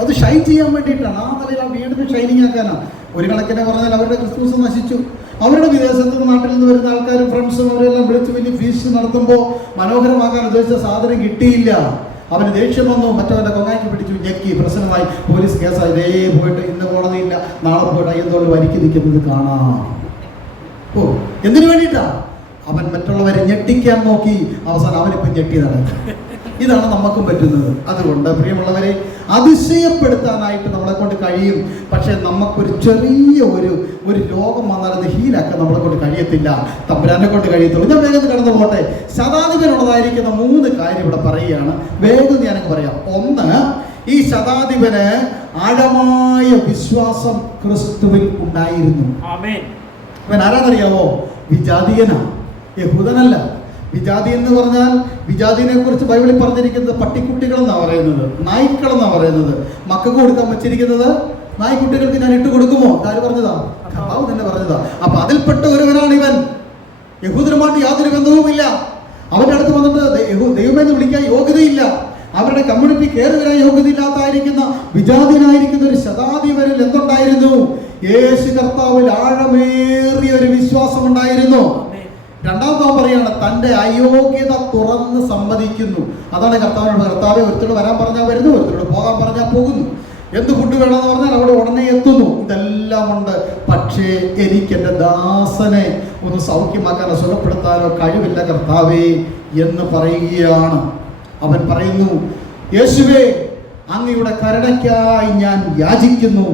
അത് ഷൈൻ ചെയ്യാൻ വേണ്ടിയിട്ടാണ്. ആ നിലയിൽ ആ വീടിന് ഷൈനിങ് ആക്കാനാണ്. ഒരു കണക്കിനെ പറഞ്ഞാൽ അവരുടെ ക്രിസ്തുമസ് നശിച്ചു. അവരുടെ വിദേശത്ത് നാട്ടിൽ നിന്ന് വരുന്ന ആൾക്കാരും ഫ്രണ്ട്സും അവരെല്ലാം വിളിച്ച് വലിയ ഫീസ്റ്റ് നടത്തുമ്പോൾ മനോഹരമാക്കാൻ ഉദ്ദേശിച്ച സാധനം കിട്ടിയില്ല. അവന് ദേഷ്യം വന്നു, മറ്റവന്റെ കൊങ്ങാക്കി പിടിച്ചു, ഞെക്കി, പ്രശ്നമായി, പോലീസ് കേസായി. ഇതേ പോയിട്ട് ഇന്ന് കോടതിയില്ല, നാളെ പോയിട്ട് അയ്യന്തോട് വരിക്ക് നിൽക്കുന്നത് കാണാം. ഓ, എന്തിനു വേണ്ടിയിട്ടാ? അവൻ മറ്റുള്ളവരെ ഞെട്ടിക്കാൻ നോക്കി, അവസാനം അവനിപ്പം ഞെട്ടി നടക്കും. ഇതാണ് നമുക്കും പറ്റുന്നത്. അതുകൊണ്ട് പ്രിയമുള്ളവരെ, അതിശയപ്പെടുത്താനായിട്ട് നമ്മളെ കൊണ്ട് കഴിയും. പക്ഷെ നമുക്കൊരു ചെറിയ ഒരു രോഗം വന്നാൽ അത് ഹീലാക്കാൻ നമ്മളെ കൊണ്ട് കഴിയത്തില്ല, തമ്പുരാനെ കൊണ്ട് കഴിയത്തുള്ളൂ. ഞാൻ വേഗം കടന്നു പോട്ടെ. ശതാധിപനുള്ളതായിരിക്കുന്ന 3 കാര്യം ഇവിടെ പറയുകയാണ്. വേഗം ഞാനങ്ങ് പറയാം. ഒന്ന്, ഈ ശതാധിപന് ആഴമായ വിശ്വാസം ക്രിസ്തുവിൽ ഉണ്ടായിരുന്നു. അവൻ ആരാന്നറിയാവോ? വിജാതീയനാ, യഹൂദനല്ല. വിജാതി എന്ന് പറഞ്ഞാൽ, വിജാതിനെ കുറിച്ച് ബൈബിളിൽ പറഞ്ഞിരിക്കുന്നത് പട്ടിക്കുട്ടികളെന്നാണ് പറയുന്നത്, നായ്ക്കളെന്നാണ് പറയുന്നത്. മക്കൾക്ക് കൊടുക്കാൻ വെച്ചിരിക്കുന്നത് നായ്ക്കുട്ടികൾക്ക് ഞാൻ ഇട്ട് കൊടുക്കുമോ? ആര് പറഞ്ഞതാ? കർത്താവ് തന്നെ പറഞ്ഞതാ. അപ്പൊ അതിൽപ്പെട്ട ഒരുവനാണ് ഇവൻ. യഹൂദരുമായിട്ട് യാതൊരു ബന്ധവുമില്ല. അവന്റെ അടുത്ത് വന്നിട്ട് ദൈവമെന്ന് വിളിക്കാൻ യോഗ്യതയില്ല. അവരുടെ കമ്മ്യൂണിറ്റി കയറി വരാൻ യോഗ്യതയില്ലാത്തായിരിക്കുന്ന വിജാതിനായിരിക്കുന്ന ഒരു ശതാധിപനിൽ എന്തുണ്ടായിരുന്നു? യേശു കർത്താവിൽ ആഴമേറിയ ഒരു വിശ്വാസം ഉണ്ടായിരുന്നു. രണ്ടാമത്തെ പറയാണ്, തൻ്റെ അയോഗ്യത തുറന്ന് സമ്മതിക്കുന്നു. അതാണ് കർത്താവിനോട്, കർത്താവെ ഒരുത്തോട് വരാൻ പറഞ്ഞാൽ വരുന്നു, ഒരുത്തോട് പോകാൻ പറഞ്ഞാൽ പോകുന്നു, എന്ത് ഫുഡ് വേണമെന്ന് പറഞ്ഞാൽ അവിടെ ഉടനെ എത്തുന്നു. ഇതെല്ലാം ഉണ്ട്. പക്ഷേ എനിക്ക് എൻ്റെ ദാസനെ ഒന്ന് സൗഖ്യമാക്കാനോ സുഖപ്പെടുത്താനോ കഴിവില്ല കർത്താവേ എന്ന് പറയുകയാണ്. അവൻ പറയുന്നു, യേശുവേ, അങ്ങയുടെ കരുണയ്ക്കായി ഞാൻ യാചിക്കുന്നു,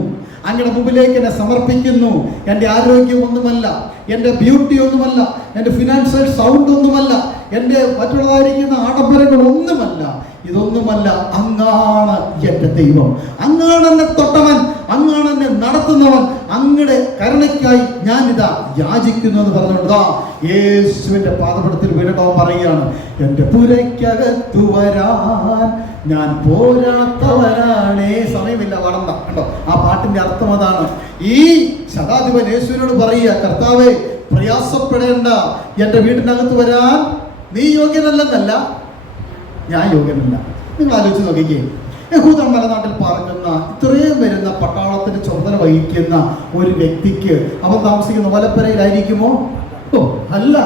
അങ്ങയുടെ മുമ്പിലേക്ക് എന്നെ സമർപ്പിക്കുന്നു. എൻ്റെ ആരോഗ്യം ഒന്നുമല്ല, എൻ്റെ ബ്യൂട്ടി ഒന്നുമല്ല, എൻ്റെ ഫിനാൻഷ്യൽ സൗണ്ട് ഒന്നുമല്ല, എൻ്റെ മറ്റുള്ളതായിരിക്കുന്ന ആഡംബരങ്ങളൊന്നുമല്ല. ഇതൊന്നുമല്ല, അങ്ങാണ് എൻ്റെ ദൈവം, അങ്ങാണ് എന്നെ തൊട്ടവൻ, അങ്ങാണ് എന്നെ നടത്തുന്നവൻ, അങ്ങയുടെ കരുണയ്ക്കായി ഞാനിതാ യാചിക്കുന്നു എന്ന് പറഞ്ഞുകൊണ്ടാ യേശുവിൻ്റെ പാദപീഠത്തിൽ വീണിട്ടവൻ പറയുകയാണ്, എൻ്റെ പുരയ്ക്കകത്തു വരാൻ ഞാൻ പോരാത്തവനാണേ. സമയമില്ല, വളണ്ട. കണ്ടോ, ആ പാട്ടിന്റെ അർത്ഥം അതാണ്. ഈ ശതാധിപൻ യേശുവിനോട് പറയുക, കർത്താവേ, പ്രയാസപ്പെടേണ്ട, എൻ്റെ വീടിനകത്ത് വരാൻ നീ യോഗ്യനല്ലെന്നല്ല, ഞാൻ യോഗ്യനല്ല. നിങ്ങൾ ആലോചിച്ച് നോക്കിക്കേ, യഹൂദ മലനാട്ടിൽ പാർക്കുന്ന ഇത്രയും വരുന്ന പട്ടാളത്തിന് ചുമതല വഹിക്കുന്ന ഒരു വ്യക്തിക്ക് അവൻ താമസിക്കുന്ന വലപ്പരയിലായിരിക്കുമോ? ഓ അല്ല.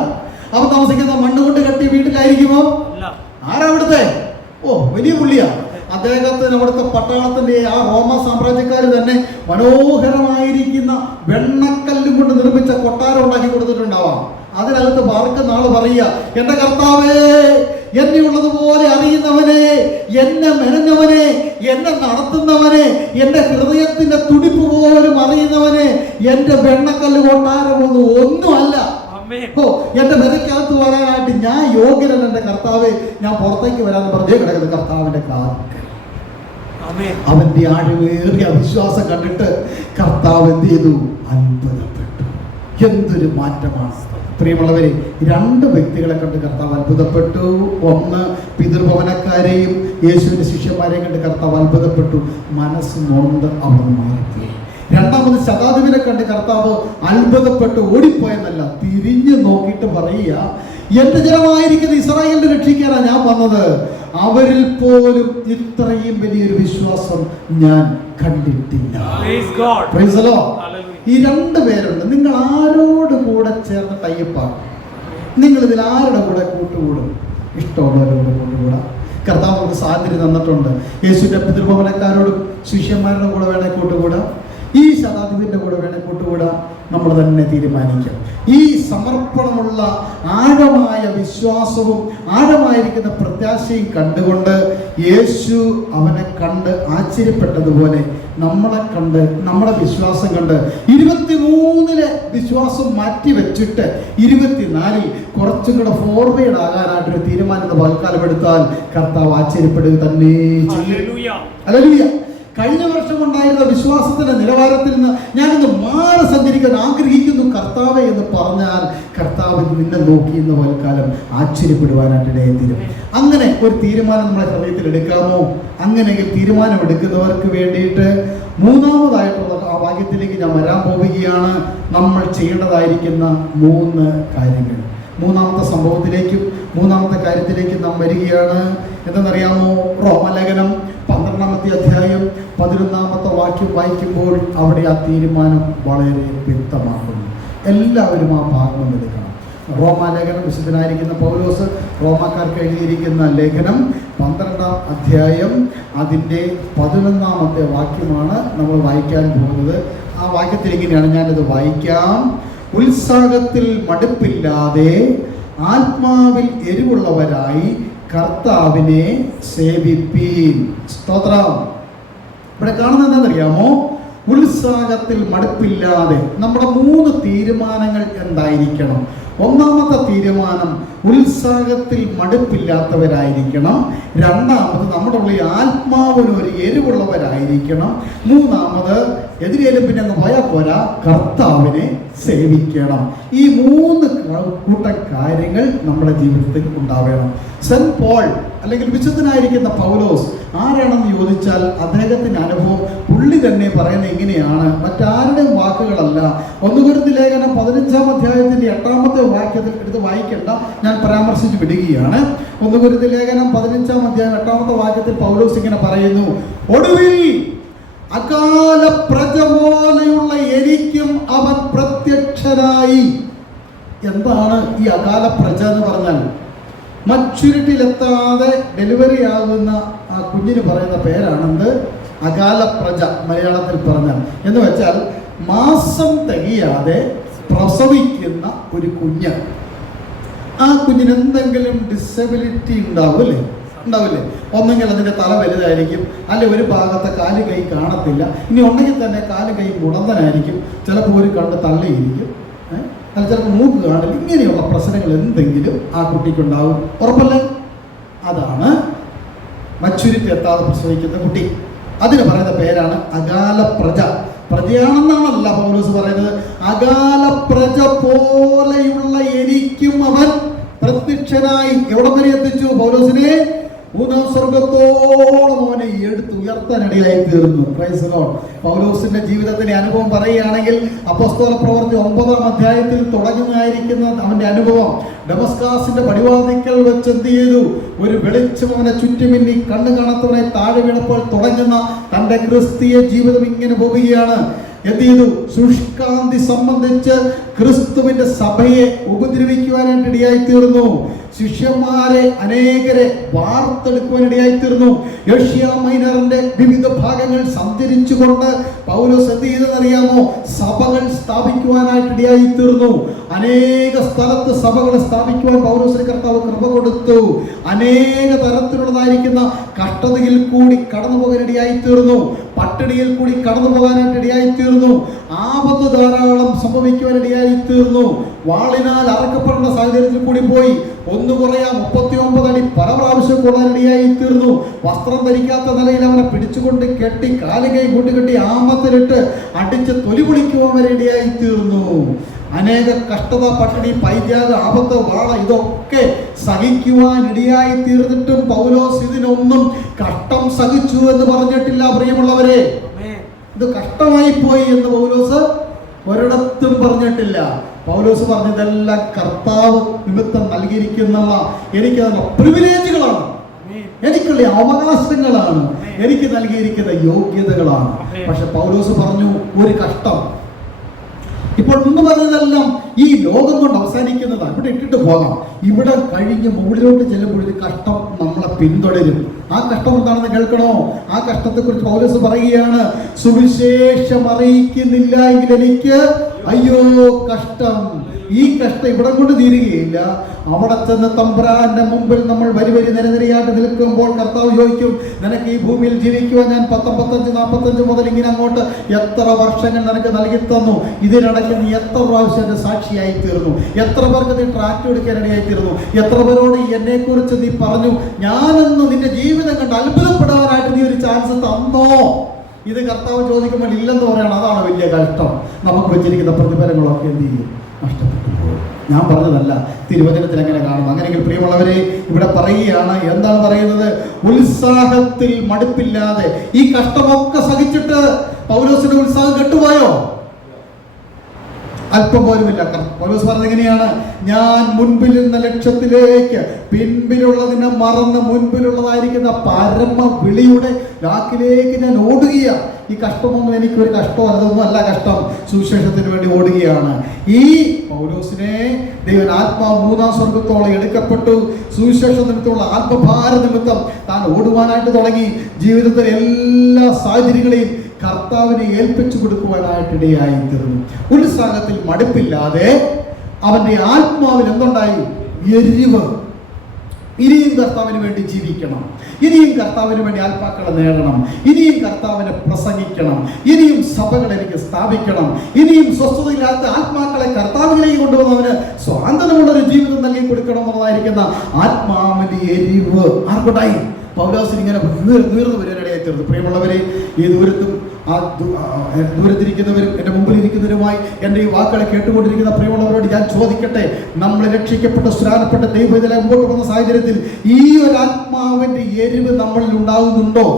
അവൻ താമസിക്കുന്ന മണ്ണുകൊണ്ട് കെട്ടിയ വീട്ടിലായിരിക്കുമോ? ആരാ അവിടുത്തെ? ഓ, വലിയ പുള്ളിയാ. അദ്ദേഹത്തിന് അവിടുത്തെ പട്ടാളത്തിന്റെ ആ റോമ സാമ്രാജ്യക്കാർ തന്നെ മനോഹരമായിരിക്കുന്ന വെണ്ണക്കല്ലും കൊണ്ട് നിർമ്മിച്ച കൊട്ടാരം ഉണ്ടാക്കി കൊടുത്തിട്ടുണ്ടാവാം. അതിനകത്ത് പാർക്കുന്ന ആള് പറയുക, എൻ്റെ കർത്താവേ, എന്നെ ഉള്ളതുപോലെ അറിയുന്നവനെ, എന്നെ മെനഞ്ഞവനെ, എന്നെ നടത്തുന്നവനെ, എൻ്റെ ഹൃദയത്തിന്റെ തുടിപ്പ് പോലും അറിയുന്നവനെ, എൻ്റെ വെണ്ണക്കല്ല് കൊട്ടാരമൊന്നും ഒന്നുമല്ല. ഓ, എന്റെ മെനക്കകത്ത് വരാനായിട്ട് ഞാൻ യോഗ്യനല്ല എൻ്റെ കർത്താവേ, ഞാൻ പുറത്തേക്ക് വരാന്ന് പറഞ്ഞേ കിടക്കുന്നത് കർത്താവിന്റെ കാൽ. അവന്റെ ആഴമേറിയ വിശ്വാസം കണ്ടിട്ട് കർത്താവ് എന്ത് ചെയ്തു? അത്ഭുതപ്പെട്ടു. എന്തൊരു മാറ്റമാണ് പ്രിയമുള്ളവരെ. 2 വ്യക്തികളെ കണ്ട് കർത്താവ് അത്ഭുതപ്പെട്ടു. ഒന്ന്, പിതൃഭവനക്കാരെയും യേശുവിന്റെ ശിഷ്യന്മാരെയും കണ്ട് കർത്താവ് അത്ഭുതപ്പെട്ടു. മനസ്സ് നൊന്ത് അവിടെ മാറിപ്പോയി. രണ്ടാമത് ശതാധിപനെ കണ്ട് കർത്താവ് അത്ഭുതപ്പെട്ട് ഓടിപ്പോയെന്നല്ല, തിരിഞ്ഞു നോക്കിയിട്ട് പറയുക, എന്റെ ജനമായിരിക്കുന്ന ഇസ്രായേലിനെ രക്ഷിക്കാനാണ് ഞാൻ വന്നത്. അവരിൽ പോലും ഇത്രയും വലിയൊരു വിശ്വാസം ഞാൻ കണ്ടിട്ടില്ല. ഈ 2 പേരുണ്ട്. നിങ്ങൾ ആരോട് കൂടെ ചേർന്ന് ടൈപ്പാണ്? നിങ്ങൾ ഇതിൽ ആരുടെ കൂടെ കൂട്ടുകൂടും? ഇഷ്ടമുള്ളവരോട് കൂട്ടുകൂടാം. കർത്താവ് നമുക്ക് സ്വാതന്ത്ര്യം തന്നിട്ടുണ്ട്. യേശുവിന്റെ പിതൃഭവനക്കാരോടും ശിഷ്യന്മാരുടെ കൂടെ വേണേ കൂട്ടുകൂടാം, ഈ ശതാധിപന്റെ കൂടെ വേണേ കൂട്ടുകൂടാം. നമ്മൾ തന്നെ തീരുമാനിക്കാം. ഈ സമർപ്പണമുള്ള ആഴമായ വിശ്വാസവും ആഴമായിരിക്കുന്ന പ്രത്യാശയും കണ്ടുകൊണ്ട് യേശു അവനെ കണ്ട് ആശ്ചര്യപ്പെട്ടതുപോലെ നമ്മളെ കണ്ട്, നമ്മുടെ വിശ്വാസം കണ്ട് 23-ലെ വിശ്വാസം മാറ്റി വെച്ചിട്ട് 24-ൽ കുറച്ചും കൂടെ ഫോർവേഡ് ആകാനായിട്ടൊരു തീരുമാനം വാൽക്കാലം എടുത്താൽ കർത്താവ് ആശ്ചര്യപ്പെടുക തന്നെ ചെയ്യും. ഹല്ലേലൂയ. കഴിഞ്ഞ വർഷം ഉണ്ടായിരുന്ന വിശ്വാസത്തിന്റെ നിലവാരത്തിൽ നിന്ന് ഞാനിന്ന് മാറി സഞ്ചരിക്കാൻ ആഗ്രഹിക്കുന്നു കർത്താവെ എന്ന് പറഞ്ഞാൽ കർത്താവ് നിന്നെ നോക്കിയെന്ന വൽക്കാലം ആശ്ചര്യപ്പെടുവാനായിട്ട് ഇടയെത്തിരും. അങ്ങനെ ഒരു തീരുമാനം നമ്മുടെ ഹൃദയത്തിൽ എടുക്കാമോ? അങ്ങനെയെങ്കിൽ തീരുമാനം എടുക്കുന്നവർക്ക് വേണ്ടിയിട്ട് 3-ാമതായിട്ടുള്ള ആ വാക്യത്തിലേക്ക് ഞാൻ വരാൻ പോവുകയാണ്. നമ്മൾ ചെയ്യേണ്ടതായിരിക്കുന്ന 3 കാര്യങ്ങൾ. മൂന്നാമത്തെ സംഭവത്തിലേക്കും മൂന്നാമത്തെ കാര്യത്തിലേക്കും നാം വരികയാണ്. എന്തെന്നറിയാമോ? റോമലേഖനം 12-ാമത്തെ അധ്യായം 11-ാമത്തെ വാക്യം വായിക്കുമ്പോൾ അവിടെ ആ തീരുമാനം വളരെ വ്യക്തമാക്കുന്നു. എല്ലാവരും ആ ഭാഗം എടുക്കണം. റോമാലേഖനം, വിശുദ്ധനായിരിക്കുന്ന പൗലോസ് റോമാക്കാർക്ക് എഴുതിയിരിക്കുന്ന ലേഖനം 12-ാം അധ്യായം അതിൻ്റെ 11-ാമത്തെ വാക്യമാണ് നമ്മൾ വായിക്കാൻ പോകുന്നത്. ആ വാക്യത്തിൽ ഇങ്ങനെയാണ്, ഞാനിത് വായിക്കാം. ഉത്സാഹത്തിൽ മടുപ്പില്ലാതെ ആത്മാവിൽ എരിവുള്ളവരായി കർത്താവിനെ സേവിപ്പീൻ. സ്തോത്രം. ഇവിടെ കാണുന്നത് എന്താണെന്നറിയാമോ? ഉത്സാഹത്തിൽ മടുപ്പില്ലാതെ. നമ്മുടെ 3 തീരുമാനങ്ങൾ എന്തായിരിക്കണം? ഒന്നാമത്തെ തീരുമാനം ഉത്സാഹത്തിൽ മടുപ്പില്ലാത്തവരായിരിക്കണം. രണ്ടാമത് നമ്മുടെ ഉള്ളിൽ ആത്മാവിനൊരു എരിവുള്ളവരായിരിക്കണം. മൂന്നാമത് എതിരേലും പിന്നെ അങ്ങ് പോയാൽ പോരാ, കർത്താവിനെ സേവിക്കണം. ഈ 3 കൂട്ടം കാര്യങ്ങൾ നമ്മുടെ ജീവിതത്തിൽ ഉണ്ടാവണം. സെന്റ് പോൾ അല്ലെങ്കിൽ വിശുദ്ധനായിരിക്കുന്ന പൗലോസ് ആരാണെന്ന് ചോദിച്ചാൽ അദ്ദേഹത്തിന്റെ അനുഭവം പുള്ളി തന്നെ പറയുന്നത് ഇങ്ങനെയാണ്, മറ്റാരുടെയും വാക്കുകളല്ല. 1 കൊരിന്ത്യർ ലേഖനം 15-ാം അധ്യായത്തിന്റെ 8-ാമത്തെ വാക്യത്തിൽ എടുത്ത് വായിക്കേണ്ട, ഞാൻ പരാമർശിച്ച് വിടുകയാണ്. 1 കൊരിന്ത്യർ ലേഖനം 15-ാം അധ്യായം 8-ാമത്തെ വാക്യത്തിൽ പൗലോസ് ഇങ്ങനെ പറയുന്നു, ഒടുവിൽ അകാല പ്രജ പോലെയുള്ള എനിക്കും അവൻ പ്രത്യക്ഷനായി. എന്താണ് ഈ അകാല പ്രജ എന്ന് പറഞ്ഞാൽ? മച്യൂരിറ്റിയിലെത്താതെ ഡെലിവറി ആകുന്ന ആ കുഞ്ഞിന് പറയുന്ന പേരാണെന്ത്? അകാല പ്രജ, മലയാളത്തിൽ പറഞ്ഞാൽ. എന്ന് വെച്ചാൽ മാസം തികയാതെ പ്രസവിക്കുന്ന ഒരു കുഞ്ഞ്. ആ കുഞ്ഞിന് എന്തെങ്കിലും ഡിസബിലിറ്റി ഉണ്ടാവില്ലേ? ഒന്നെങ്കിൽ അതിൻ്റെ തല വലുതായിരിക്കും, അല്ലെ ഒരു ഭാഗത്തെ കാല് കൈ കാണത്തില്ല, ഇനി ഉണ്ടെങ്കിൽ തന്നെ കാല് കൈ മുടന്തനായിരിക്കും, ചിലപ്പോൾ ഒരു കണ്ട് തള്ളിയിരിക്കും, അല്ല ചിലപ്പോൾ മൂക്ക് കാണില്ല. ഇങ്ങനെയുള്ള പ്രശ്നങ്ങൾ എന്തെങ്കിലും ആ കുട്ടിക്കുണ്ടാവും. ഉറപ്പല്ലേ? അതാണ് മച്യൂരിറ്റി എത്താതെ പ്രസവിക്കുന്ന കുട്ടി. അതിന് പറയുന്ന പേരാണ് അകാല പ്രജ. പ്രജയാണെന്നാണല്ല പൗലോസ് പറയുന്നത്, അകാല പ്രജ പോലെയുള്ള എനിക്കും അവൻ പ്രത്യക്ഷനായി. എവിടെ വരെ എത്തിച്ചു പൗലോസിനെ? 3-ാം സ്വർഗത്തോളം അവനെ ഉയർത്താനിടയായി തീർന്നു. Praise Lord. പൗലോസിന്റെ ജീവിതത്തിന്റെ അനുഭവം പറയുകയാണെങ്കിൽ അപ്പോസ്തല പ്രവൃത്തി 9-ാം അധ്യായത്തിൽ തുടങ്ങുന്നതായിരിക്കുന്ന അവന്റെ അനുഭവം, ഡമസ്കാസിന്റെ പടിവാതിക്കൽ വെച്ച് എന്ത് ചെയ്തു? ഒരു വെളിച്ചം അവനെ ചുറ്റുമിന്നി കണ്ണു കാണാത്തവനെ താഴെ വീണപ്പോൾ തുടങ്ങുന്ന തന്റെ ക്രിസ്തീയ ജീവിതം ഇങ്ങനെ പോവുകയാണ്. എന്ത് ചെയ്തു? ശുഷ്കാന്തി സംബന്ധിച്ച് ക്രിസ്തുവിന്റെ സഭയെ ഉപദ്രവിക്കുവാനായിട്ട് ഇടയായി തീർന്നു. ശിഷ്യന്മാരെ അനേകരെ വാർത്തെടുക്കുവാനിടയായി തീർന്നു. ഏഷ്യ മൈനറിന്റെ വിവിധ ഭാഗങ്ങൾ സഞ്ചരിച്ചുകൊണ്ട് പൗലോസ് എന്ത് ചെയ്തെന്നറിയാമോ? സഭകൾ സ്ഥാപിക്കുവാനായിട്ട് ഇടയായി തീർന്നു. അനേക സ്ഥലത്ത് സഭകൾ സ്ഥാപിക്കുവാൻ പൗലോസിന് കർത്താവ് കൃപ കൊടുത്തു. അനേക തരത്തിലുള്ളതായിരിക്കുന്ന കഷ്ടതയിൽ കൂടി കടന്നു പോകാനിടയായി തീർന്നു. പട്ടിണിയിൽ കൂടി കടന്നു പോകാനായിട്ട് ഇടയായി തീർന്നു. ആപത്ത് ധാരാളം സംഭവിക്കുവാനിടയായി തീർന്നു. വാളിനാൽ അറക്കപ്പെടേണ്ട സാഹചര്യത്തിൽ കൂടി പോയി. 1 കുറയാ 39 അടി പല പ്രാവശ്യം കൊള്ളാനിടയായി തീർന്നു. വസ്ത്രം ധരിക്കാത്ത നിലയിൽ അവനെ പിടിച്ചുകൊണ്ട് കെട്ടി കാലുകൈ കൂട്ടുകെട്ടി ആമത്തിലിട്ട് അടിച്ച് തൊലി പൊളിക്കുവാൻ വരെ ഇടയായി തീർന്നു. അനേക കഷ്ടത, പട്ടിണി, പൈത്യാഗ, ആപത്ത്, വാള ഇതൊക്കെ സഹിക്കുവാൻ ഇടയായി തീർന്നിട്ടും പൗലോസ് ഇതിനൊന്നും കഷ്ടം സഹിച്ചു എന്ന് പറഞ്ഞിട്ടില്ല. പ്രിയമുള്ളവരെ, ഇത് കഷ്ടമായി പോയി എന്ന് പൗലോസ് ഒരിടത്തും പറഞ്ഞിട്ടില്ല. പൗലോസ് പറഞ്ഞതെല്ലാം കർത്താവ് നിമിത്തം നൽകിയിരിക്കുന്ന എനിക്കത് പ്രിവിലേജുകളാണ്, എനിക്കുള്ള അവകാശങ്ങളാണ്, എനിക്ക് നൽകിയിരിക്കുന്ന യോഗ്യതകളാണ്. പക്ഷെ പൗലോസ് പറഞ്ഞു ഒരു കഷ്ടം. ഇപ്പോൾ മുമ്പ് പറഞ്ഞതെല്ലാം ഈ ലോകം കൊണ്ട് അവസാനിക്കുന്നതാണ്. ഇവിടെ ഇട്ടിട്ട് പോകാം. ഇവിടെ കഴിഞ്ഞ് മുകളിലോട്ട് ചെല്ലുമ്പോൾ ഒരു കഷ്ടം നമ്മളെ പിന്തുടരും. ആ കഷ്ടം എന്താണെന്ന് കേൾക്കണോ? ആ കഷ്ടത്തെക്കുറിച്ച് പൗലോസ് പറയുകയാണ്, സുവിശേഷം അറിയിക്കുന്നില്ല എങ്കിൽ എനിക്ക് അയ്യോ കഷ്ടം. ഈ കഷ്ടം ഇവിടെ കൊണ്ട് തീരുകയില്ല. അവിടെ ചെന്ന് തമ്പുരാന്റെ മുമ്പിൽ നമ്മൾ വരി നിരനിരയായിട്ട് നിൽക്കുമ്പോൾ കർത്താവ് ചോദിക്കും, നിനക്ക് ഈ ഭൂമിയിൽ ജീവിക്കുവാൻ ഞാൻ 45 മുതൽ ഇങ്ങനെ അങ്ങോട്ട് എത്ര വർഷങ്ങൾ നിനക്ക് നൽകി തന്നു? ഇതിനിടയ്ക്ക് നീ എത്ര പ്രാവശ്യം എന്റെ സാക്ഷിയായി തീർന്നു? എത്ര പേർക്ക് നീ ട്രാക്ട് എടുക്കാനിടയായി തീർന്നു? എത്ര പേരോട് എന്നെ കുറിച്ച് നീ പറഞ്ഞു? ഞാനെന്ന് നിന്റെ ജീവിതം കണ്ട് അത്ഭുതപ്പെടാനായിട്ട് നീ ഒരു ചാൻസ് തന്നോ? ഇത് കർത്താവ് ചോദിക്കുമ്പോൾ ഇല്ലെന്ന് പറയണം. അതാണ് വലിയ കഷ്ടം. നമുക്ക് വെച്ചിരിക്കുന്ന പ്രതിഫലങ്ങളൊക്കെ എന്ത് ചെയ്യും? നഷ്ടപ്പെട്ടു പോകും. ഞാൻ പറഞ്ഞതല്ല, തിരുവചനത്തിൽ എങ്ങനെ കാണും. അങ്ങനെയെങ്കിൽ പ്രിയമുള്ളവരെ, ഇവിടെ പറയുകയാണ്, എന്താണ് പറയുന്നത്? ഉത്സാഹത്തിൽ മടുപ്പില്ലാതെ ഈ കഷ്ടമൊക്കെ സഹിച്ചിട്ട് പൗലോസിന്റെ ഉത്സാഹം കെട്ടുപോയോ? അല്പം പോലുമില്ല. പൗലോസ് പറഞ്ഞത് എങ്ങനെയാണ്? ഞാൻ മുൻപിൽ നിന്ന ലക്ഷ്യത്തിലേക്ക് പിൻപിലുള്ളതിനെ മറന്ന് മുൻപിലുള്ളതായിരിക്കുന്ന പരമ വിളിയുടെ ലാക്കിലേക്ക് ഞാൻ ഓടുകയാണ്. ഈ കഷ്ടമൊന്നും എനിക്കൊരു കഷ്ടമോ അതൊന്നും അല്ല കഷ്ടം, സുവിശേഷത്തിന് വേണ്ടി ഓടുകയാണ്. ഈ പൗലോസിനെ ദൈവൻ ആത്മാവ് മൂന്നാം സ്വർഗത്തോളം എടുക്കപ്പെട്ടു. സുവിശേഷ നിമിത്തമുള്ള ആത്മഭാര നിമിത്തം താൻ ഓടുവാനായിട്ട് തുടങ്ങി. ജീവിതത്തിലെ എല്ലാ സാഹചര്യങ്ങളെയും കർത്താവിനെ ഏൽപ്പിച്ചു കൊടുക്കുവാനായിട്ട് ഇടയായി തീർന്നു. ഉത്സാഹത്തിൽ മടുപ്പില്ലാതെ അവന്റെ ആത്മാവിൽ എന്തുണ്ടായി? എരിവ്. ഇനിയും കർത്താവിന് വേണ്ടി ജീവിക്കണം, ഇനിയും കർത്താവിന് വേണ്ടി ആത്മാക്കളെ നേടണം, ഇനിയും കർത്താവിനെ പ്രസംഗിക്കണം, ഇനിയും സഭകൾ എനിക്ക് സ്ഥാപിക്കണം, ഇനിയും സ്വസ്ഥതയില്ലാത്ത ആത്മാക്കളെ കർത്താവിലേക്ക് കൊണ്ടുവന്നവന് സ്വാതന്ത്ര്യമുള്ളൊരു ജീവിതം നൽകി കൊടുക്കണം എന്നതായിരിക്കുന്ന ആത്മാവിന്റെ എരിവ് ആർക്കുണ്ടായി? പൗലോസിന് ഇങ്ങനെ നീർന്നു വരാനിടയായി തീർന്നു. പ്രിയമുള്ളവരെ, ഈ ദൂരത്തിരിക്കുന്നവരും എൻ്റെ മുമ്പിലിരിക്കുന്നവരുമായി എൻ്റെ ഈ വാക്കുകളെ കേട്ടുകൊണ്ടിരിക്കുന്ന പ്രിയമുള്ളവരോട് ഞാൻ ചോദിക്കട്ടെ, നമ്മൾ രക്ഷിക്കപ്പെട്ട സ്നാനപ്പെട്ട ദൈവത്തിലെ മുമ്പോട്ട് പോകുന്ന സാഹചര്യത്തിൽ ഈ ഒരു ആത്മാവിൻ്റെ എരിവ് നമ്മളിൽ ഉണ്ടാകുന്നുണ്ടോ?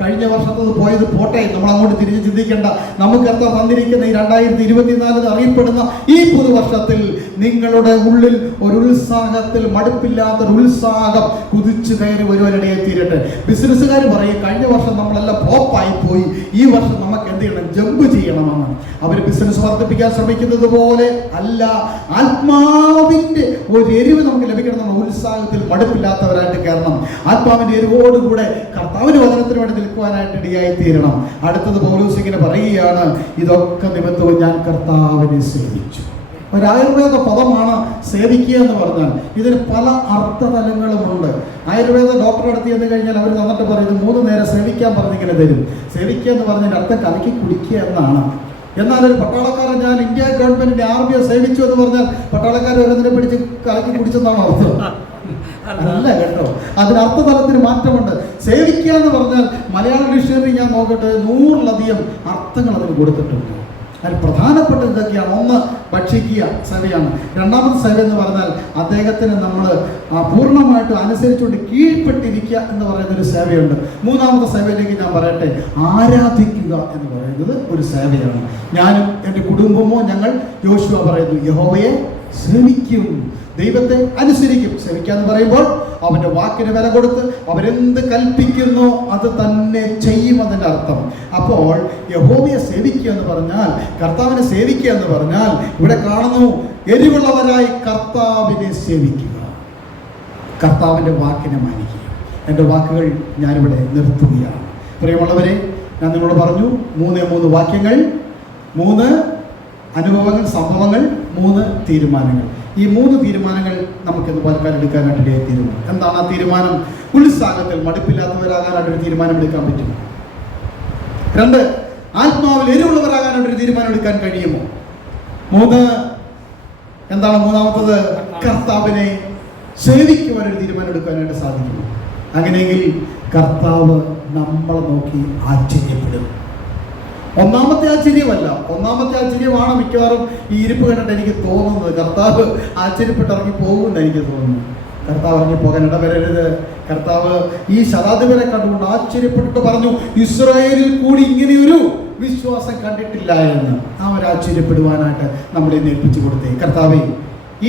കഴിഞ്ഞ വർഷത്തത് പോയത് പോട്ടെ, നമ്മൾ അങ്ങോട്ട് തിരിഞ്ഞ് ചിന്തിക്കേണ്ട. നമുക്ക് കർത്താവ് വന്നിരിക്കുന്ന ഈ 2024 അറിയപ്പെടുന്ന ഈ പുതുവർഷത്തിൽ നിങ്ങളുടെ ഉള്ളിൽ ഒരു ഉത്സാഹത്തിൽ മടുപ്പില്ലാത്തൊരു ഉത്സാഹം കുതിച്ചു കയറി വരുവാനിടയെ തീരട്ടെ. ബിസിനസ്സുകാർ പറയും കഴിഞ്ഞ വർഷം നമ്മളെല്ലാം ഫ്ലോപ്പായി പോയി, ഈ വർഷം നമുക്ക് എന്ത് ചെയ്യണം? ജമ്പ് ചെയ്യണമെന്ന്. അവർ ബിസിനസ് വർദ്ധിപ്പിക്കാൻ ശ്രമിക്കുന്നത് പോലെ അല്ല. ആത്മാവിൻ്റെ ഒരു എരിവ് നമുക്ക് ലഭിക്കണമെന്ന ഉത്സാഹത്തിൽ മടുപ്പില്ലാത്തവരായിട്ട് കയറണം. ആത്മാവിൻ്റെ എരിവോടുകൂടെ കർത്താവിന്റെ വചനത്തിന് വേണ്ടി നിൽക്കുവാനായിട്ട് ഇടയായി തീരണം. അടുത്തത് പൗലോസ് ഇങ്ങനെ പറയുകയാണ്, ഇതൊക്കെ നിമിത്തവും ഞാൻ കർത്താവിനെ സേവിച്ചു. ഒരു ആയുർവേദ പദമാണ് സേവിക്കുക എന്ന് പറഞ്ഞാൽ. ഇതിന് പല അർത്ഥതലങ്ങളുമുണ്ട്. ആയുർവേദ ഡോക്ടറെ അടുത്ത് ചെന്ന് കഴിഞ്ഞാൽ അവർ തന്നിട്ട് പറയും 3 നേരം സേവിക്കാൻ പറഞ്ഞിങ്ങനെ തരും. സേവിക്കുക എന്ന് പറഞ്ഞാൽ അർത്ഥം കലക്കി കുടിക്കുക എന്നാണ്. എന്നാൽ ഒരു പട്ടാളക്കാരൻ ഞാൻ ഇന്ത്യ ഗവൺമെന്റിന്റെ ആർമിയെ സേവിച്ചു എന്ന് പറഞ്ഞാൽ പട്ടാളക്കാർ ഓരോന്നിനെ പിടിച്ച് കലക്കി കുടിച്ചെന്നാണ് അർത്ഥം. അല്ല കേട്ടോ, അതിന് അർത്ഥതലത്തിന് മാറ്റമുണ്ട്. സേവിക്കുക എന്ന് പറഞ്ഞാൽ മലയാള ഡിക്ഷണറി ഞാൻ നോക്കട്ടെ 100-ലധികം അർത്ഥങ്ങൾ അതിന് കൊടുത്തിട്ടുണ്ട്. അതിൽ പ്രധാനപ്പെട്ട ഇതൊക്കെയാണ്. ഒന്ന്, ഭക്ഷിക്കുക സേവയാണ്. രണ്ടാമത്തെ സേവ എന്ന് പറഞ്ഞാൽ അദ്ദേഹത്തിന് നമ്മൾ പൂർണ്ണമായിട്ട് അനുസരിച്ചുകൊണ്ട് കീഴ്പ്പെട്ടിരിക്കുക എന്ന് പറയുന്നൊരു സേവയുണ്ട്. മൂന്നാമത്തെ സേവയിലേക്ക് ഞാൻ പറയട്ടെ, ആരാധിക്കുക എന്ന് പറയുന്നത് ഒരു സേവയാണ്. ഞാനും എൻ്റെ കുടുംബമോ ഞങ്ങൾ യോശുവ പറയുന്നു യഹോവയെ സേവിക്കും, ദൈവത്തെ അനുസരിക്കും. സേവിക്കാന്ന് പറയുമ്പോൾ അവന്റെ വാക്കിന് വില കൊടുത്ത് അവരെന്ത് കൽപ്പിക്കുന്നോ അത് തന്നെ ചെയ്യും, അതിൻ്റെ അർത്ഥം. അപ്പോൾ യഹോവയെ സേവിക്കുക എന്ന് പറഞ്ഞാൽ, കർത്താവിനെ സേവിക്കുക എന്ന് പറഞ്ഞാൽ ഇവിടെ കാണുന്നു എരിവുള്ളവരായി കർത്താവിനെ സേവിക്കുക, കർത്താവിൻ്റെ വാക്കിനെ മാനിക്കുക. എൻ്റെ വാക്കുകൾ ഞാനിവിടെ നിർത്തുകയാണ്. പ്രിയമുള്ളവരെ, ഞാൻ നിങ്ങളോട് പറഞ്ഞു 3 വാക്യങ്ങൾ, 3 അനുഭവങ്ങൾ, സംഭവങ്ങൾ, 3 തീരുമാനങ്ങൾ. ഈ 3 തീരുമാനങ്ങൾ നമുക്കിന്ന് പാലക്കാട് എടുക്കാനായിട്ട് തീരുമാനം. എന്താണ് ആ തീരുമാനം? ഉത്സാഹത്തിൽ മടുപ്പില്ലാത്തവരാകാനായിട്ടൊരു തീരുമാനം എടുക്കാൻ പറ്റും. 2, ആത്മാവിൽ എരിവുള്ളവരാകാനായിട്ടൊരു തീരുമാനം എടുക്കാൻ കഴിയുമോ? 3, എന്താണ് മൂന്നാമത്തത്? കർത്താവിനെ സേവിക്കുവാനൊരു തീരുമാനം എടുക്കാനായിട്ട് സാധിക്കും. അങ്ങനെയെങ്കിൽ കർത്താവ് നമ്മളെ നോക്കി ആശ്ചര്യപ്പെടും. ഒന്നാമത്തെ ആശ്ചര്യമല്ല, ഒന്നാമത്തെ ആശ്ചര്യമാണ് മിക്കവാറും ഈ ഇരിപ്പ് കണ്ടിട്ട് എനിക്ക് തോന്നുന്നത്. കർത്താവ് ആശ്ചര്യപ്പെട്ട് ഇറങ്ങി പോകുമെന്ന് എനിക്ക് തോന്നുന്നു. കർത്താവ് ഇറങ്ങി പോകാൻ ഇടവരരുത്. കർത്താവ് ഈ ശതാധിപനെ കണ്ടുകൊണ്ട് ആശ്ചര്യപ്പെട്ടിട്ട് പറഞ്ഞു, ഇസ്രായേലിൽ കൂടി ഇങ്ങനെയൊരു വിശ്വാസം കണ്ടിട്ടില്ല എന്ന്. ആ ഒരു ആശ്ചര്യപ്പെടുവാനായിട്ട് നമ്മളെ ഏൽപ്പിച്ചു കൊടുത്തേ. കർത്താവേ,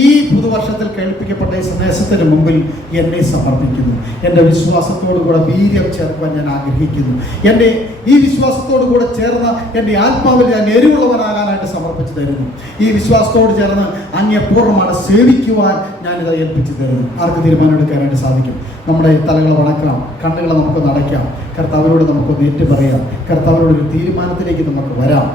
ഈ പുതുവർഷത്തിൽ കേൾപ്പിക്കപ്പെട്ട ഈ സന്ദേശത്തിന് മുമ്പിൽ എന്നെ സമർപ്പിക്കുന്നു. എൻ്റെ വിശ്വാസത്തോടു കൂടെ വീര്യം ചേർക്കുവാൻ ഞാൻ ആഗ്രഹിക്കുന്നു. എൻ്റെ ഈ വിശ്വാസത്തോടു കൂടെ ചേർന്ന് എൻ്റെ ആത്മാവിൽ ഞാൻ എരിവുള്ളവനാകാനായിട്ട് സമർപ്പിച്ചു തരുന്നു. ഈ വിശ്വാസത്തോട് ചേർന്ന് അങ്ങേ പൂർണ്ണമാണ് സേവിക്കുവാൻ ഞാനിത് ഏൽപ്പിച്ചു തരുന്നു. ആർക്ക് തീരുമാനം എടുക്കാനായിട്ട് സാധിക്കും? നമ്മുടെ തലകളെ വണക്കാം, കണ്ണുകളെ നമുക്ക് നടക്കാം, കർത്താവിനോട് നമുക്കൊന്ന് ഏറ്റു പറയാം, കർത്താവിനോടൊരു തീരുമാനത്തിലേക്ക് നമുക്ക് വരാം.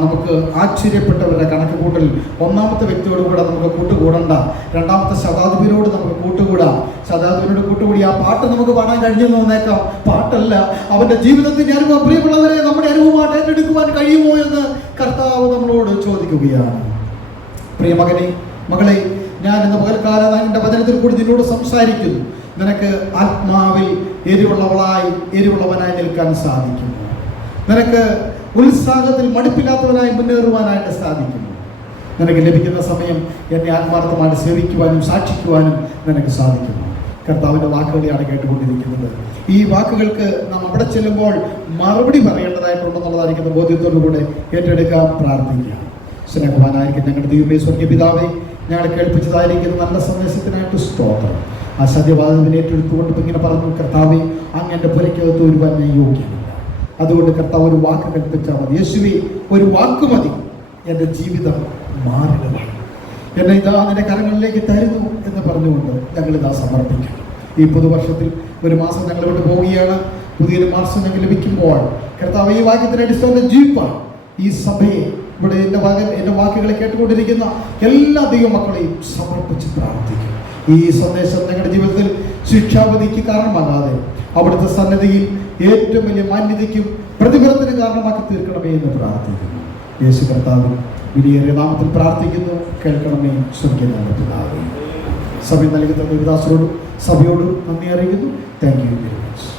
നമുക്ക് ആശ്ചര്യപ്പെട്ടവരുടെ കണക്ക് കൂട്ടൽ, ഒന്നാമത്തെ വ്യക്തിയോട് കൂടെ നമുക്ക് കൂട്ടുകൂടണ്ട, രണ്ടാമത്തെ ശതാധിപതിയോട് നമുക്ക് കൂട്ടുകൂടാം. ശതാധിപതിയോട് കൂട്ടുകൂടി ആ പാട്ട് നമുക്ക് പാടാൻ കഴിഞ്ഞെന്ന് തോന്നേക്കാം. പാട്ടല്ല, അവൻ്റെ ജീവിതത്തിൻ്റെ അനുഭവം. പ്രിയമുള്ളവരെ, നമ്മുടെ അനുഭവമായിട്ട് ഏറ്റെടുക്കുവാൻ കഴിയുമോ എന്ന് കർത്താവ് നമ്മളോട് ചോദിക്കുകയാണ്. പ്രിയ മകനെ, മകളെ, ഞാൻ ഇന്ന് പകൽക്കാലം എൻ്റെ വചനത്തിൽ കൂടി നിന്നോട് സംസാരിക്കുന്നു. നിനക്ക് ആത്മാവിൽ എരിവുള്ളവനായി നിൽക്കാൻ സാധിക്കുന്നു. നിനക്ക് ഉത്സാഹത്തിൽ മടുപ്പില്ലാത്തവനായി മുന്നേറുവാനായിട്ട് സാധിക്കുന്നു. നിനക്ക് ലഭിക്കുന്ന സമയം എന്നെ ആത്മാർത്ഥമായിട്ട് സേവിക്കുവാനും സാക്ഷിക്കുവാനും നിനക്ക് സാധിക്കുന്നു. കർത്താവിൻ്റെ വാക്കുകളെയാണ് കേട്ടുകൊണ്ടിരിക്കുന്നത്. ഈ വാക്കുകൾക്ക് നാം അവിടെ ചെല്ലുമ്പോൾ മറുപടി പറയേണ്ടതായിട്ടുണ്ടെന്നുള്ളതായിരിക്കുന്ന ബോധ്യത്തോടു കൂടെ ഏറ്റെടുക്കാൻ പ്രാർത്ഥിക്കുക. സ്നേഹവാനായിരിക്കും ഞങ്ങളുടെ ദൈവമേ, സ്വർഗ്ഗീയ പിതാവേ, ഞങ്ങളെ കേൾപ്പിച്ചതായിരിക്കുന്ന നല്ല സന്ദേശത്തിനായിട്ട് സ്തോത്രം. ആ സത്യവാദത്തിനെ ഏറ്റെടുത്തുകൊണ്ട് ഇങ്ങനെ പറഞ്ഞു, കർത്താവേ, അങ്ങ് എൻ്റെ പുരയ്ക്കകത്ത് വരുവാൻ ഞാൻ യോഗ്യമില്ല. അതുകൊണ്ട് കർത്താവ് ഒരു വാക്ക് കൽപ്പിച്ചാൽ മതി. യേശുവേ, ഒരു വാക്ക് മതി, എൻ്റെ ജീവിതം മാറുന്നതാണ്. എന്നെ ഇതാ നിന്റെ കരങ്ങളിലേക്ക് തരുന്നു എന്ന് പറഞ്ഞുകൊണ്ട് ഞങ്ങളിതാ സമർപ്പിക്കും. ഈ പുതുവർഷത്തിൽ ഒരു മാസം ഞങ്ങളിവിടെ പോവുകയാണ്. പുതിയൊരു മാസം ഞങ്ങൾ ലഭിക്കുമ്പോൾ കർത്താവ് ഈ വാക്യത്തിൻ്റെ അടിസ്ഥാനത്തിൽ ജീവിപ്പാൻ ഈ സഭയെ, ഇവിടെ എൻ്റെ വാക്കുകളെ കേട്ടുകൊണ്ടിരിക്കുന്ന എല്ലാ ദൈവമക്കളെയും സമർപ്പിച്ച് പ്രാർത്ഥിക്കും. ഈ സന്ദേശം ഞങ്ങളുടെ ജീവിതത്തിൽ ശിക്ഷാപതിക്ക് കാരണമാകാതെ അവിടുത്തെ സന്നദ്ധിയിൽ ഏറ്റവും വലിയ മാന്യതയ്ക്കും പ്രതിഫലത്തിന് കാരണമാക്കി തീർക്കണമേ എന്ന് പ്രാർത്ഥിക്കുന്നു. യേശു കർത്താവിൻ വിലയേറിയ നാമത്തിൽ പ്രാർത്ഥിക്കുന്നു. കേൾക്കണമേ സ്വർഗ്ഗീയ പിതാവേ. സഭ നൽകുന്ന ദാസരോടും സഭയോടും നന്ദി അറിയിക്കുന്നു. Thank you very much.